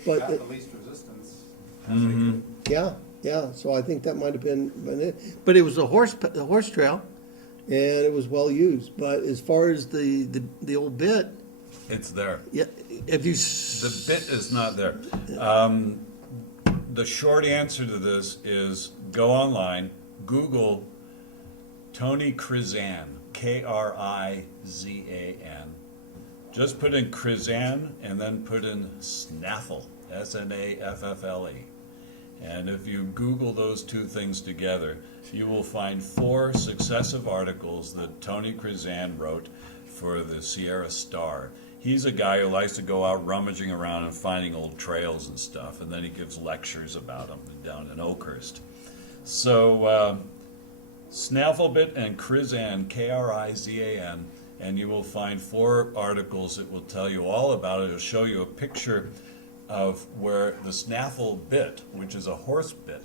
They took the least resistance as they could. yeah. So I think that might have been it. But it was a horse trail, and it was well used. But as far as the old bit, It's there. yeah, if you The bit is not there. The short answer to this is go online, Google Tony Krizan, Krizan. Just put in Krizan and then put in Snaffle, Snaffle. And if you Google those two things together, you will find 4 successive articles that Tony Krizan wrote for the Sierra Star. He's a guy who likes to go out rummaging around and finding old trails and stuff, and then he gives lectures about them down in Oakhurst. So Snafflebit and Krizan, Krizan, and you will find 4 articles that will tell you all about it. It'll show you a picture of where the snaffle bit, which is a horse bit,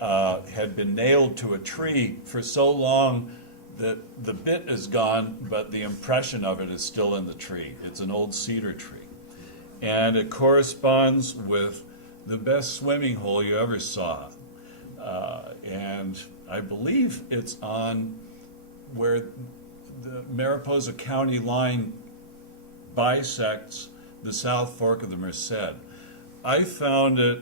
had been nailed to a tree for so long that the bit is gone, but the impression of it is still in the tree. It's an old cedar tree. And it corresponds with the best swimming hole you ever saw. And I believe it's on where the Mariposa County line bisects the South Fork of the Merced. I found it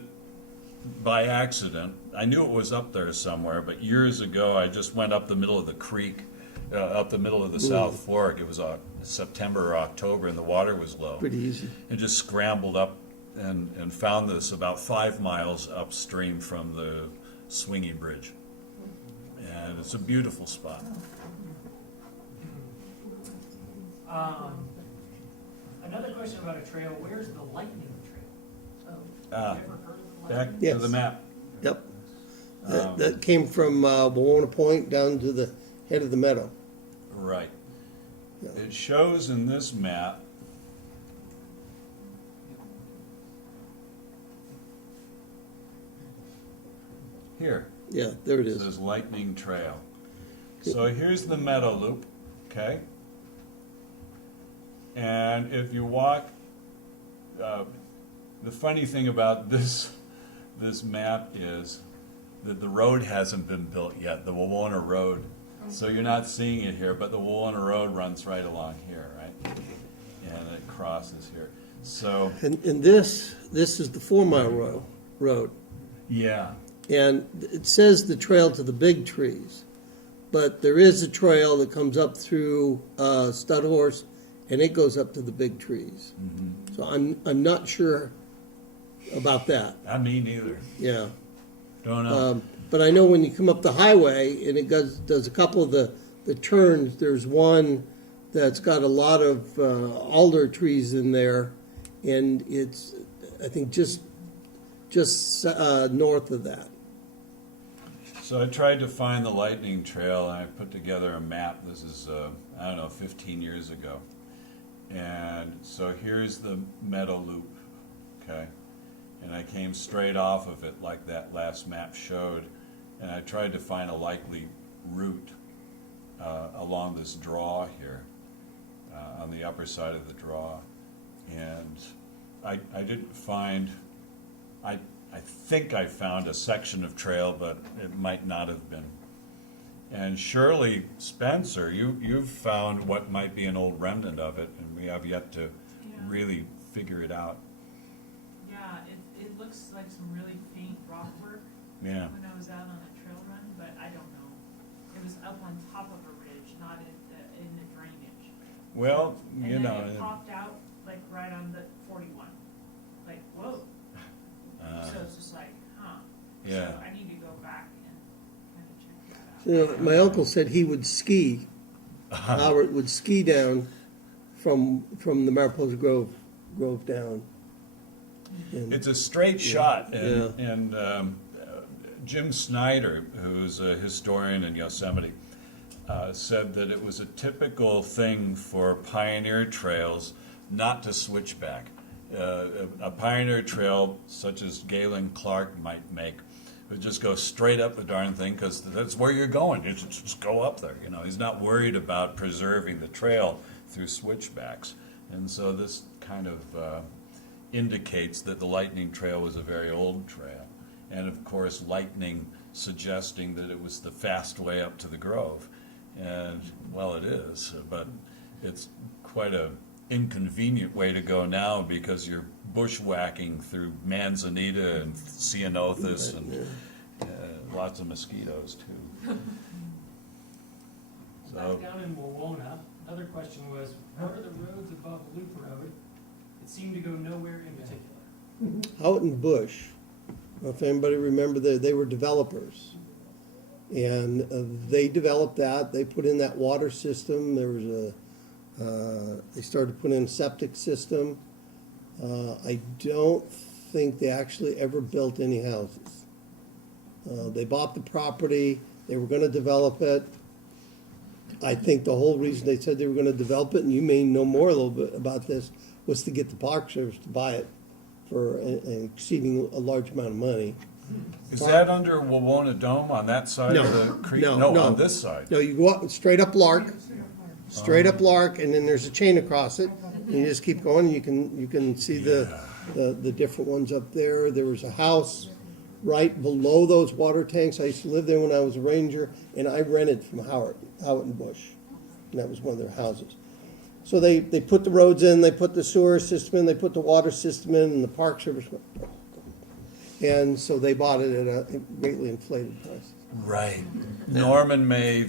by accident I knew it was up there somewhere, but years ago, I just went up the middle of the creek, up the middle of the South Fork. It was September or October, and the water was low. Pretty easy. And just scrambled up and found this about 5 miles upstream from the Swingy Bridge. And it's a beautiful spot. Another question about a trail, where's the lightning trail? Ah, Have you ever heard of the Back lightning? to Yes. the map. Yep. That came from Wawona Point down to the head of the meadow. Right. Yeah. It shows in this map here. Yeah, there it It is. says Lightning Trail. So here's the meadow loop, okay? And if you walk, the funny thing about this map is that the road hasn't been built yet, the Wawona Road. So you're not seeing it here, but the Wawona Road runs right along here, right? And it crosses here. So, And this is the 4 Mile road. yeah. And it says the trail to the big trees, but there is a trail that comes up through Stud Horse, and it goes up to the big trees. Mhm. So I'm not sure about that. Not me neither. Yeah. Don't know. But I know when you come up the highway and it does a couple of the turns, there's one that's got a lot of alder trees in there, and it's, I think, just north of that. So I tried to find the lightning trail, and I put together a map. This is, 15 years ago. And so here's the meadow loop, okay? And I came straight off of it like that last map showed, and I tried to find a likely route along this draw here, on the upper side of the draw. And I didn't find, I think I found a section of trail, but it might not have been. And Shirley Spencer, you've found what might be an old remnant of it, and we have yet to really figure it out. Yeah, it looks like some really faint rock work Yeah. when I was out on a trail run, but I don't know. It was up on top of a ridge, not in the drainage. Well, you And know. then it popped out like right on the 41. Like, whoa. So it's just like, huh. Yeah. So I need to go back and kind of check that out. So my uncle said he would ski. Howard would ski down from the Mariposa Grove down. And- It's a straight shot, Yeah. and Jim Snyder, who's a historian in Yosemite, said that it was a typical thing for pioneer trails not to switch back. A pioneer trail, such as Galen Clark might make, would just go straight up the darn thing, because that's where you're going. You just go up there. You know, he's not worried about preserving the trail through switchbacks. And so this kind of indicates that the Lightning Trail was a very old trail. And of course, lightning suggesting that it was the fast way up to the Grove. And, well, it is, but it's quite a inconvenient way to go now, because you're bushwhacking through Manzanita and Ceanothus and lots of mosquitoes too. So, Back down in Wawona, another question was, what are the roads above Loop Road? It seemed to go nowhere in particular. Houghton Bush, if anybody remember, they were developers. And they developed that, they put in that water system, there was they started putting in a septic system. I don't think they actually ever built any houses. They bought the property, they were gonna develop it. I think the whole reason they said they were gonna develop it, and you may know more a little bit about this, was to get the Park Service to buy it for an exceeding a large amount of money. is that under Wawona Dome on that side of the creek? No. On this side. No, you go up straight up Lark, and then there's a chain across it. And you just keep going, and you can see the different ones up there. There was a house right below those water tanks. I used to live there when I was a ranger, and I rented from Houghton Bush, and that was one of their houses. So they put the roads in, they put the sewer system in, they put the water system in, and the Park Service went, And so they bought it at a greatly inflated price. Right. Norman May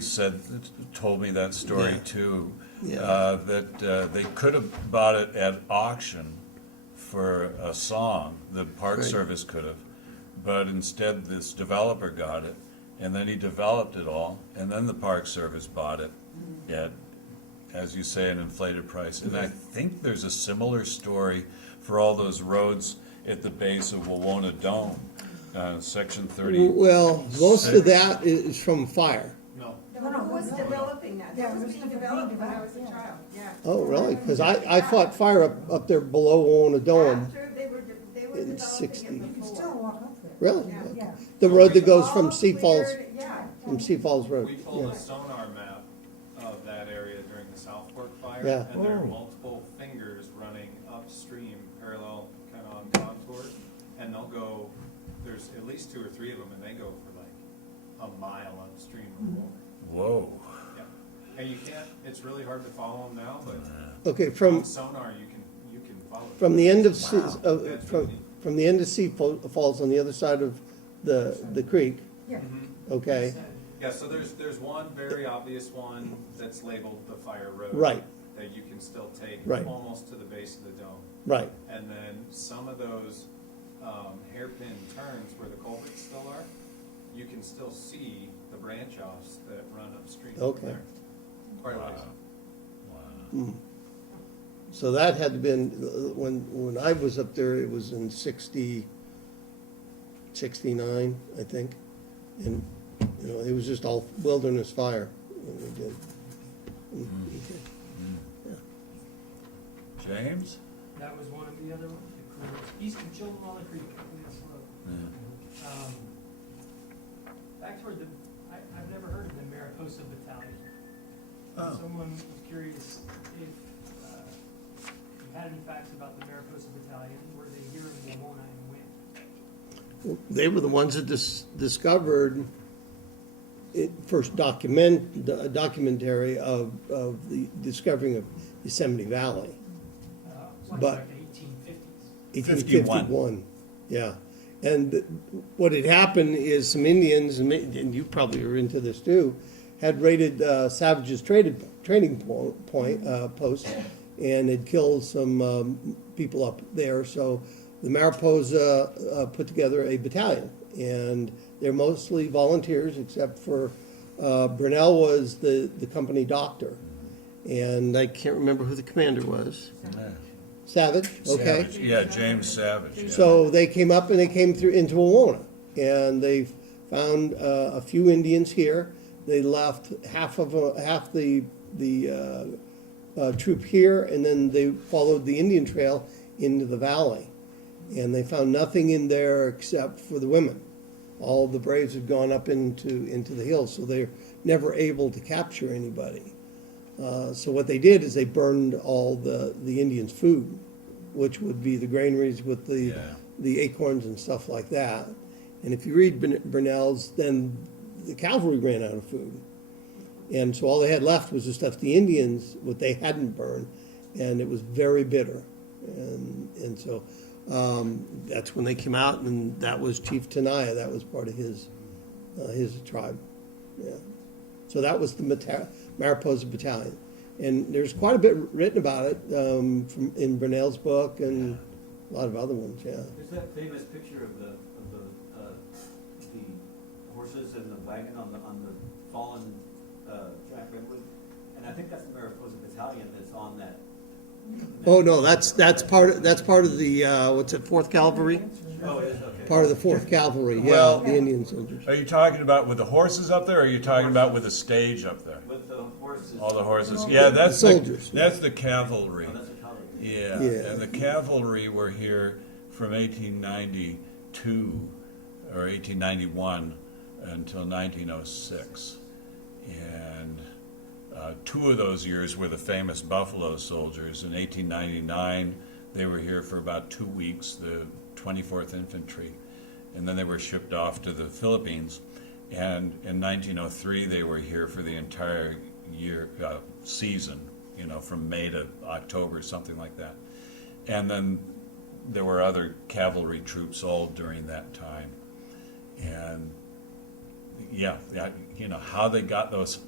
told me that story Yeah. too. Yeah. That they could have bought it at auction for a song, the Park Right. Service could have, but instead this developer got it, and then he developed it all, and then the Park Service bought it at, as you say, an inflated price. And I think there's a similar story for all those roads at the base of Wawona Dome, section 30. Well, most of that is from fire. No. Who was developing that? That was being developed when I was a child, yeah. Oh, really? Because I fought fire up there below Wawona Dome. After they were in developing 60. it You can still before. walk up there. Really? Yeah. The road that goes from All Sea Falls, cleared, yeah. from Sea Falls Road. We pulled Yeah. a sonar map of that area during the South Fork fire. Yeah. And there are Oh. multiple fingers running upstream, parallel, kind of on contours. And they'll go, there's at least 2 or 3 of them, and they go for like a mile upstream or more. Whoa. Yeah. And you can't, it's really hard to follow them now, but Okay, on from sonar, you can follow them. from the end of That's really neat. from the end of Sea Falls on the other side of the creek. Mhm. Okay, Yeah, so there's one very obvious one that's labeled the fire road. Right. That you can still take Right. almost to the base of the dome. right. And then some of those hairpin turns where the culverts still are, you can still see the branch offs that run upstream from Okay. there. Quite a ways. Mm. So that had been when I was up there. It was in 69, I think, and it was just all wilderness fire. When we did. Okay. James? That was one of the other ones, the crews, east of Chiltawalla Creek, Lynn Slope. Back toward I've never heard of the Mariposa Battalion. Oh. Someone was curious if you had any facts about the Mariposa Battalion, were they here in Wawona and when? They were the ones that discovered it first documentary of the discovering of Yosemite Valley. Like But- the 1850s. 1851, yeah. And what had happened is some Indians, and you probably were into this too, had raided Savage's trading post and had killed some people up there. So the Mariposa put together a battalion, and they're mostly volunteers, except for Brunel was the company doctor, and I can't remember who the commander was. Savage, okay. Savage. Yeah, James Savage. Yeah. So they came up and they came through into Wawona, and they found a few Indians here. They left half the troop here, and then they followed the Indian trail into the valley, and they found nothing in there except for the women. All the braves had gone up into the hills, so they're never able to capture anybody. So what they did is they burned all the Indians' food, which would be the granaries with the acorns and stuff like that. And if you read Brunel's, then the cavalry ran out of food. And so all they had left was the stuff the Indians, what they hadn't burned, and it was very bitter. And so that's when they came out, and that was Chief Tenaya, that was part of his tribe. Yeah. So that was the Mariposa Battalion. And there's quite a bit written about it in Brunel's book and a lot of other ones, yeah. There's that famous picture of the horses and the wagon on the fallen Jack Redwood, and I think that's the Mariposa Battalion that's on that. Oh, no, that's part of the, what's it, 4th Cavalry? Oh, it is, okay. Part of the 4th Cavalry, yeah, Well- the Indian soldiers. Are you talking about with the horses up there, or are you talking about with the stage up there? With the horses. All the horses? Yeah, that's The soldiers. That's the cavalry. Oh, that's a color. Yeah, Yeah. and the cavalry were here from 1892 or 1891 until 1906. And 2 of those years were the famous Buffalo Soldiers. In 1899, they were here for about 2 weeks, the 24th Infantry, and then they were shipped off to the Philippines. And in 1903, they were here for the entire year season, from May to October, something like that. And then there were other cavalry troops all during that time. And yeah, you know, how they got those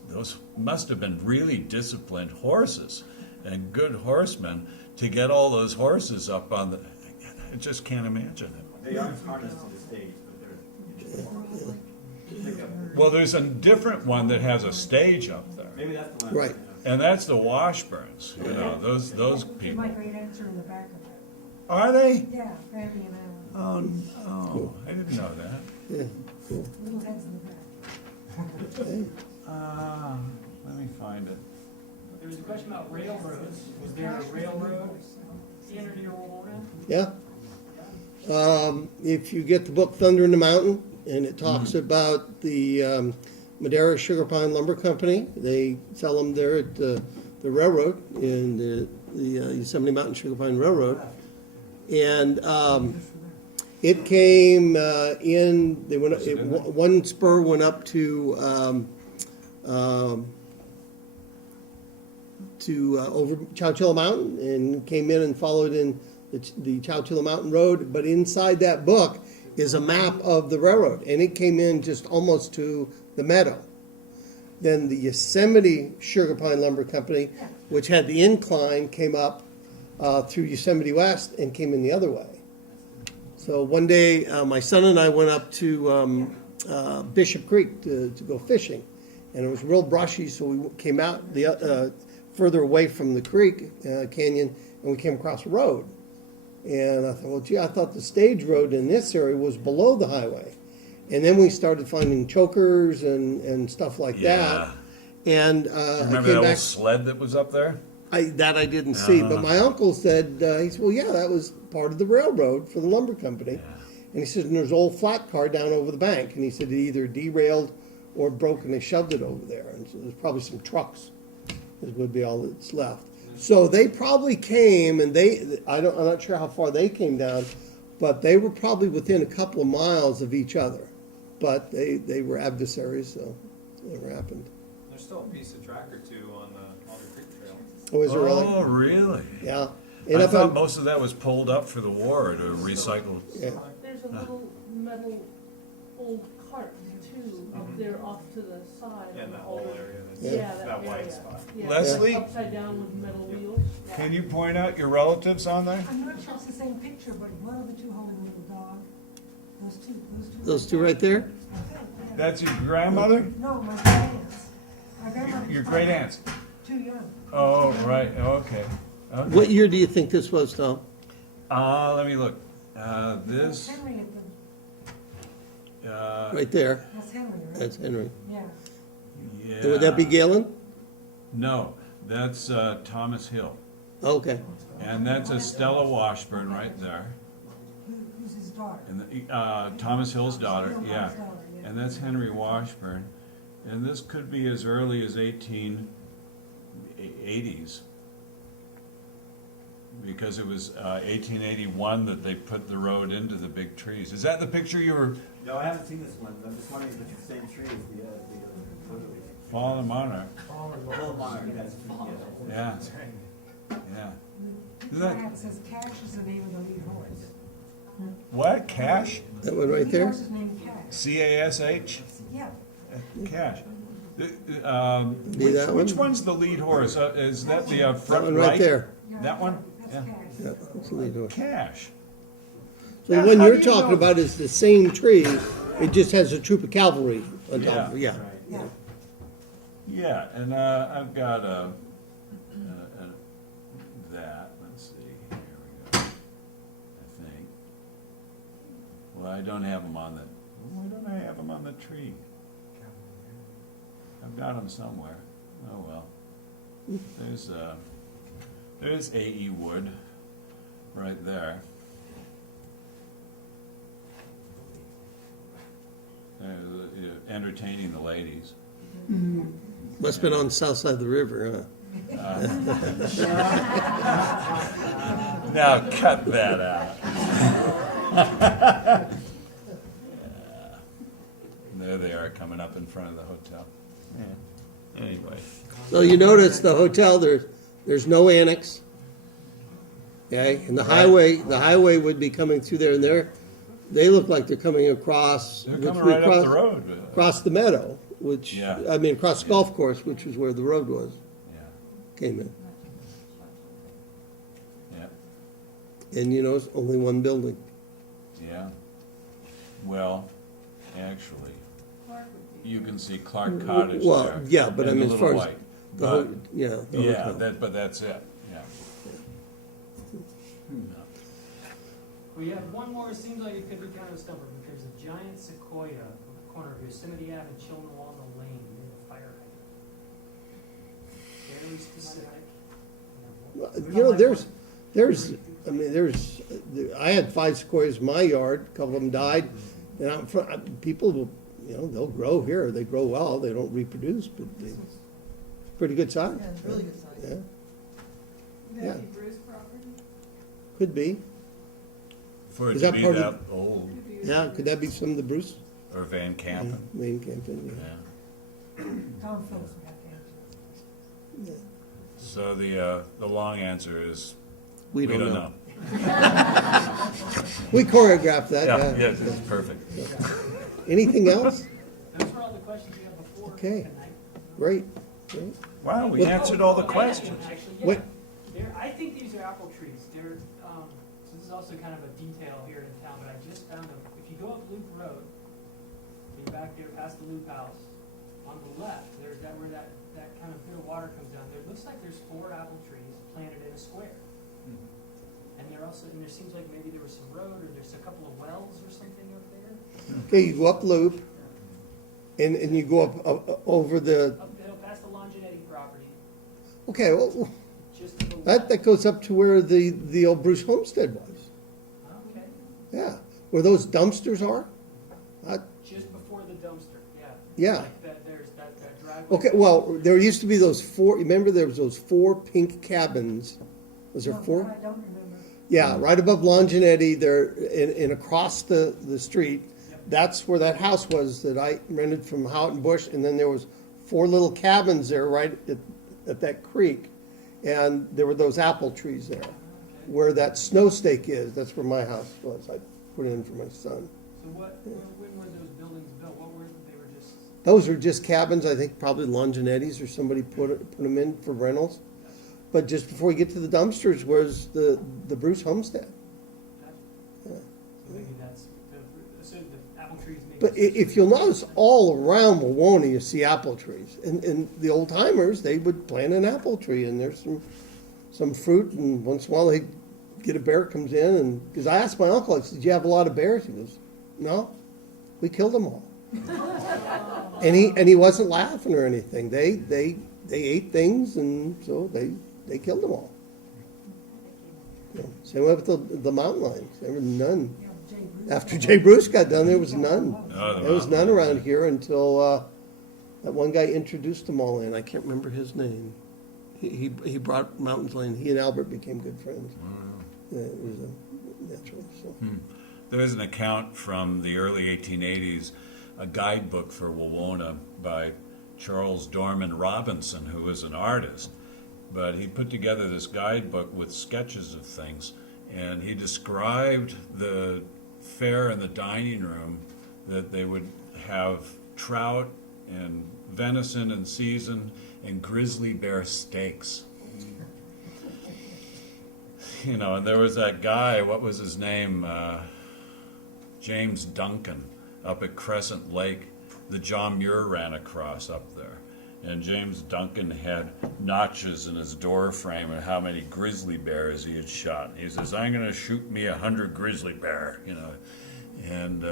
must have been really disciplined horses and good horsemen to get all those horses up on the, I just can't imagine it. They aren't harnessed to the stage, but they're. Well, there's a different one that has a stage up there. Maybe that's the one. Right. And that's the Washburns, you know, those people. My great aunts are in the back of it. Are they? Yeah, Brandy and Alan. Oh, I didn't know that. Yeah, cool. Little heads in the back. Okay. Let me find it. There was a question about railroads. Was there a railroad in or near Wawona? Yeah. If you get the book Thunder in the Mountain, and it talks about the Madera Sugar Pine Lumber Company, they sell them there at the railroad, in the Yosemite Mountain Sugar Pine Railroad. And it came in, they went, one spur went up to over Chowchilla Mountain and came in and followed in the Chowchilla Mountain Road. But inside that book is a map of the railroad, and it came in just almost to the meadow. Then the Yosemite Sugar Pine Lumber Company, which had the incline, came up through Yosemite West and came in the other way. So one day, my son and I went up to Bishop Creek to go fishing, and it was real brushy, so we came out further away from the creek canyon, and we came across a road. And I thought, well, gee, I thought the stage road in this area was below the highway. And then we started finding chokers and stuff like that. And I Remember came that back. old sled that was up there? That I didn't see, but my uncle said, he said, well, yeah, that was part of the railroad for the lumber company. And he said, and there's an old flat car down over the bank. And he said it either derailed or broke, and they shoved it over there. And so there's probably some trucks. This would be all that's left. So they probably came, and I'm not sure how far they came down, but they were probably within a couple of miles of each other. But they were adversaries, so it never happened. There's still a piece of track or two on the Alder Creek Trail. Oh, is it really? Oh, really? Yeah. I And thought most of that was pulled up for the war to recycle. Yeah. There's a little metal old cart too, up there off to the side. Yeah, of that the whole older- area, that's, Yeah, that white area. spot. Yeah, Leslie? Upside down with metal wheels. Can you point out your relatives on there? I'm not sure it's the same picture, but one of the two holding a little dog. Those two right there? That's your grandmother? No, my grandparents. My grandmother's Your great aunts? too young. Oh, right, okay. What year do you think this was, Tom? Let me look. This, Henry at the, Right there. that's Henry, right? That's Henry. Yeah. yeah. Would that be Galen? No, that's Thomas Hill. Okay. And that's Estella Washburn right there. Who's his daughter? And Thomas Hill's daughter, Hill's yeah. daughter, yeah. And that's Henry Washburn. And this could be as early as 1880s. Because it was 1881 that they put the road into the big trees. Is that the picture you were, No, I haven't seen this one. I'm just wondering if it's the same tree as the Fallen Monarch? Little monarch, that's, Yeah, yeah. Isn't Yeah, that, it says Cash is the name of the lead horse. what, Cash? That one right Lead there? horse is named Cash. C-A-S-H? Yeah. Cash. Be that one? Which one's the lead horse? Is that the That front one right? right there. Yeah, That one? That's Yeah. Cash. Yeah, that's the lead horse. Cash. So Now, the one how you're do you talking know- about is the same tree, it just has a troop of cavalry on top of it, yeah. Yeah. Yeah, and I've got that. Let's see. Here we go. I think. Well, I don't have them on the. Why don't I have them on the tree? I've got them somewhere. Oh well. There's A.E. Wood, right there. Entertaining the ladies. Must've been on the south side of the river, Now cut that out. There they are coming up in front of the hotel. Yeah. Anyway, So you notice the hotel, there's no annex, okay? And the highway would be coming through there, and they look like they're coming across. They're which coming we right up cross- the road. Across the meadow, which, Yeah. I mean, across the golf course, which is where the road was, Yeah, came in. yeah, And, it's only one building. yeah. Well, actually, you can see Clark Cottage there. Well, yeah, but I and the mean, as little far as, white. the But- whole, yeah. the Yeah, hotel. but that's it, yeah. We have one more, it seems like it could be kind of a stumper, but there's a giant sequoia on the corner of Yosemite Ave and Chilnawalla Lane near the fire hydrant. Very specific. I had 5 sequoias in my yard, a couple of them died, and out in front, people will, they'll grow here, they grow well, they don't reproduce, but it's pretty good size. Yeah, it's really good size. Yeah, Would Yeah. that be Bruce property? could be. For it Is to that be part of- that old, Yeah, could that be some of the Bruce? or Van Campen, Main campaign, yeah. Tom Phillips, we have to answer. yeah. So the long answer is, We we don't don't know. know. We choreographed that, Yeah, yeah. that's perfect. Anything else? Those were all the questions you had before Okay. tonight. Great. Wow, we answered all the questions. Actually, What- I think these are apple trees. So this is also kind of a detail here in town, but I just found them. If you go up Loop Road, you're back there past the Loop House, on the left, there's where that kind of bit of water comes down. There looks like there's 4 apple trees planted in a square. And there seems like maybe there was some road, or there's a couple of wells or something up there. Okay, you go up Loop, and you go up over the, Up past the Longinetti property, okay, well, just to the left. that goes up to where the old Bruce Homestead was. Okay. Yeah, where those dumpsters are? Just before the dumpster, yeah. Yeah. Like there's that driveway. Okay, well, there used to be those 4, remember there was those 4 pink cabins? Was there 4? I don't remember. Yeah, right above Longinetti there, and across the street. That's where that house was that I rented from Houghton Bush, and then there was 4 little cabins there right at that creek. And there were those apple trees there, where that snow stake is, that's where my house was. I put it in for my son. So when were those buildings built? What were, they were just, Those are just cabins, I think probably Longinetti's or somebody put them in for rentals. But just before you get to the dumpsters was the Bruce Homestead. Yeah. so maybe that's, so the apple trees maybe. But if you'll notice, all around Wawona, you see apple trees. And the old timers, they would plant an apple tree, and there's some fruit, and once in a while they get a bear comes in, and, because I asked my uncle, I said, "Did you have a lot of bears?" He goes, "No, we killed them all." And he wasn't laughing or anything. They ate things, and so they killed them all. Same way with the mountain lions. There were none. After Jay Bruce got done, there was none. Oh, the There was mountain none lions. around here until that one guy introduced them all in. I can't remember his name. He brought mountains lion. He and Albert became good friends. Yeah, it was natural. So. There is an account from the early 1880s, a guidebook for Wawona by Charles Dorman Robinson, who was an artist. But he put together this guidebook with sketches of things, and he described the fare in the dining room, that they would have trout and venison in season and grizzly bear steaks. You know, and there was that guy, what was his name? James Duncan, up at Crescent Lake, that John Muir ran across up there. And James Duncan had notches in his door frame of how many grizzly bears he had shot. He says, "I'm going to shoot me 100 grizzly bear," you know. And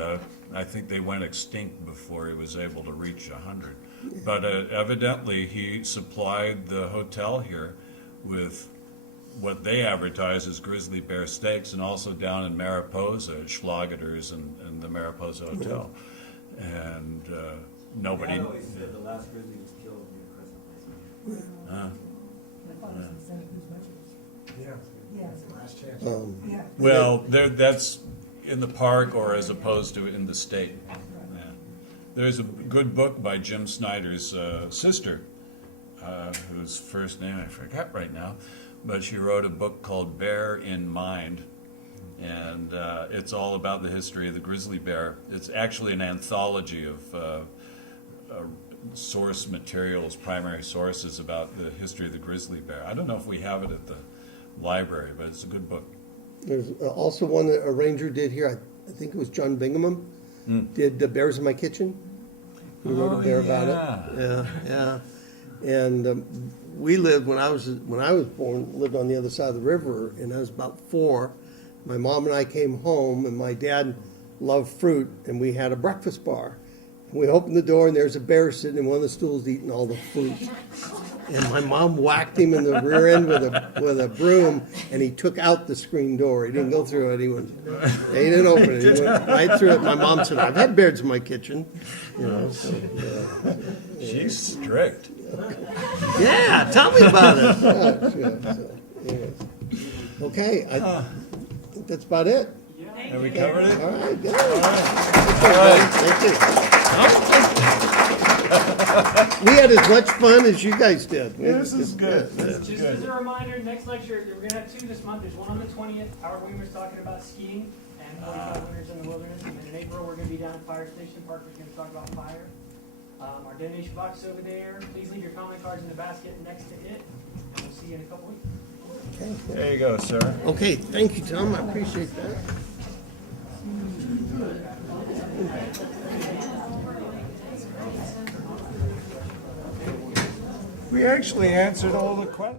I think they went extinct before he was able to reach 100. But evidently he supplied the hotel here with what they advertise as grizzly bear steaks, and also down in Mariposa at Schlagetter's and the Mariposa Hotel. And nobody... Dad always said the last grizzly was killed near Crescent Lake. Last chance. Yeah. Well, that's in the park or as opposed to in the state. Yeah. There's a good book by Jim Snyder's sister, whose first name I forget right now, but she wrote a book called Bear in Mind. And it's all about the history of the grizzly bear. It's actually an anthology of source materials, primary sources about the history of the grizzly bear. I don't know if we have it at the library, but it's a good book. There's also one that a ranger did here, I think it was John Bingham, did The Bears in My Kitchen. He wrote a bear about it. Yeah, yeah. And we lived, when I was born, lived on the other side of the river, and I was about 4. My mom and I came home, and my dad loved fruit, and we had a breakfast bar. We opened the door, and there's a bear sitting in one of the stools eating all the fruit. And my mom whacked him in the rear end with a broom, and he took out the screen door. He didn't go through it. He didn't open it. He went right through it. My mom said, "I've had bears in my kitchen." You know. So, She's strict. yeah, tell me about it. Yeah, so, anyways. Okay, I think that's about it. Have we covered it? All right, good. All right. Thank you. We had as much fun as you guys did. This is good. Just as a reminder, next lecture, we're gonna have 2 this month. There's one on the 20th. Howard Weimer's talking about skiing and 45 winters in the wilderness. And then in April, we're gonna be down at Fire Station Park. We're gonna talk about fire. Our donation box is over there. Please leave your comment cards in the basket next to it. And we'll see you in a couple weeks. There you go, sir. Okay, thank you, Tom. I appreciate that. We actually answered all the questions.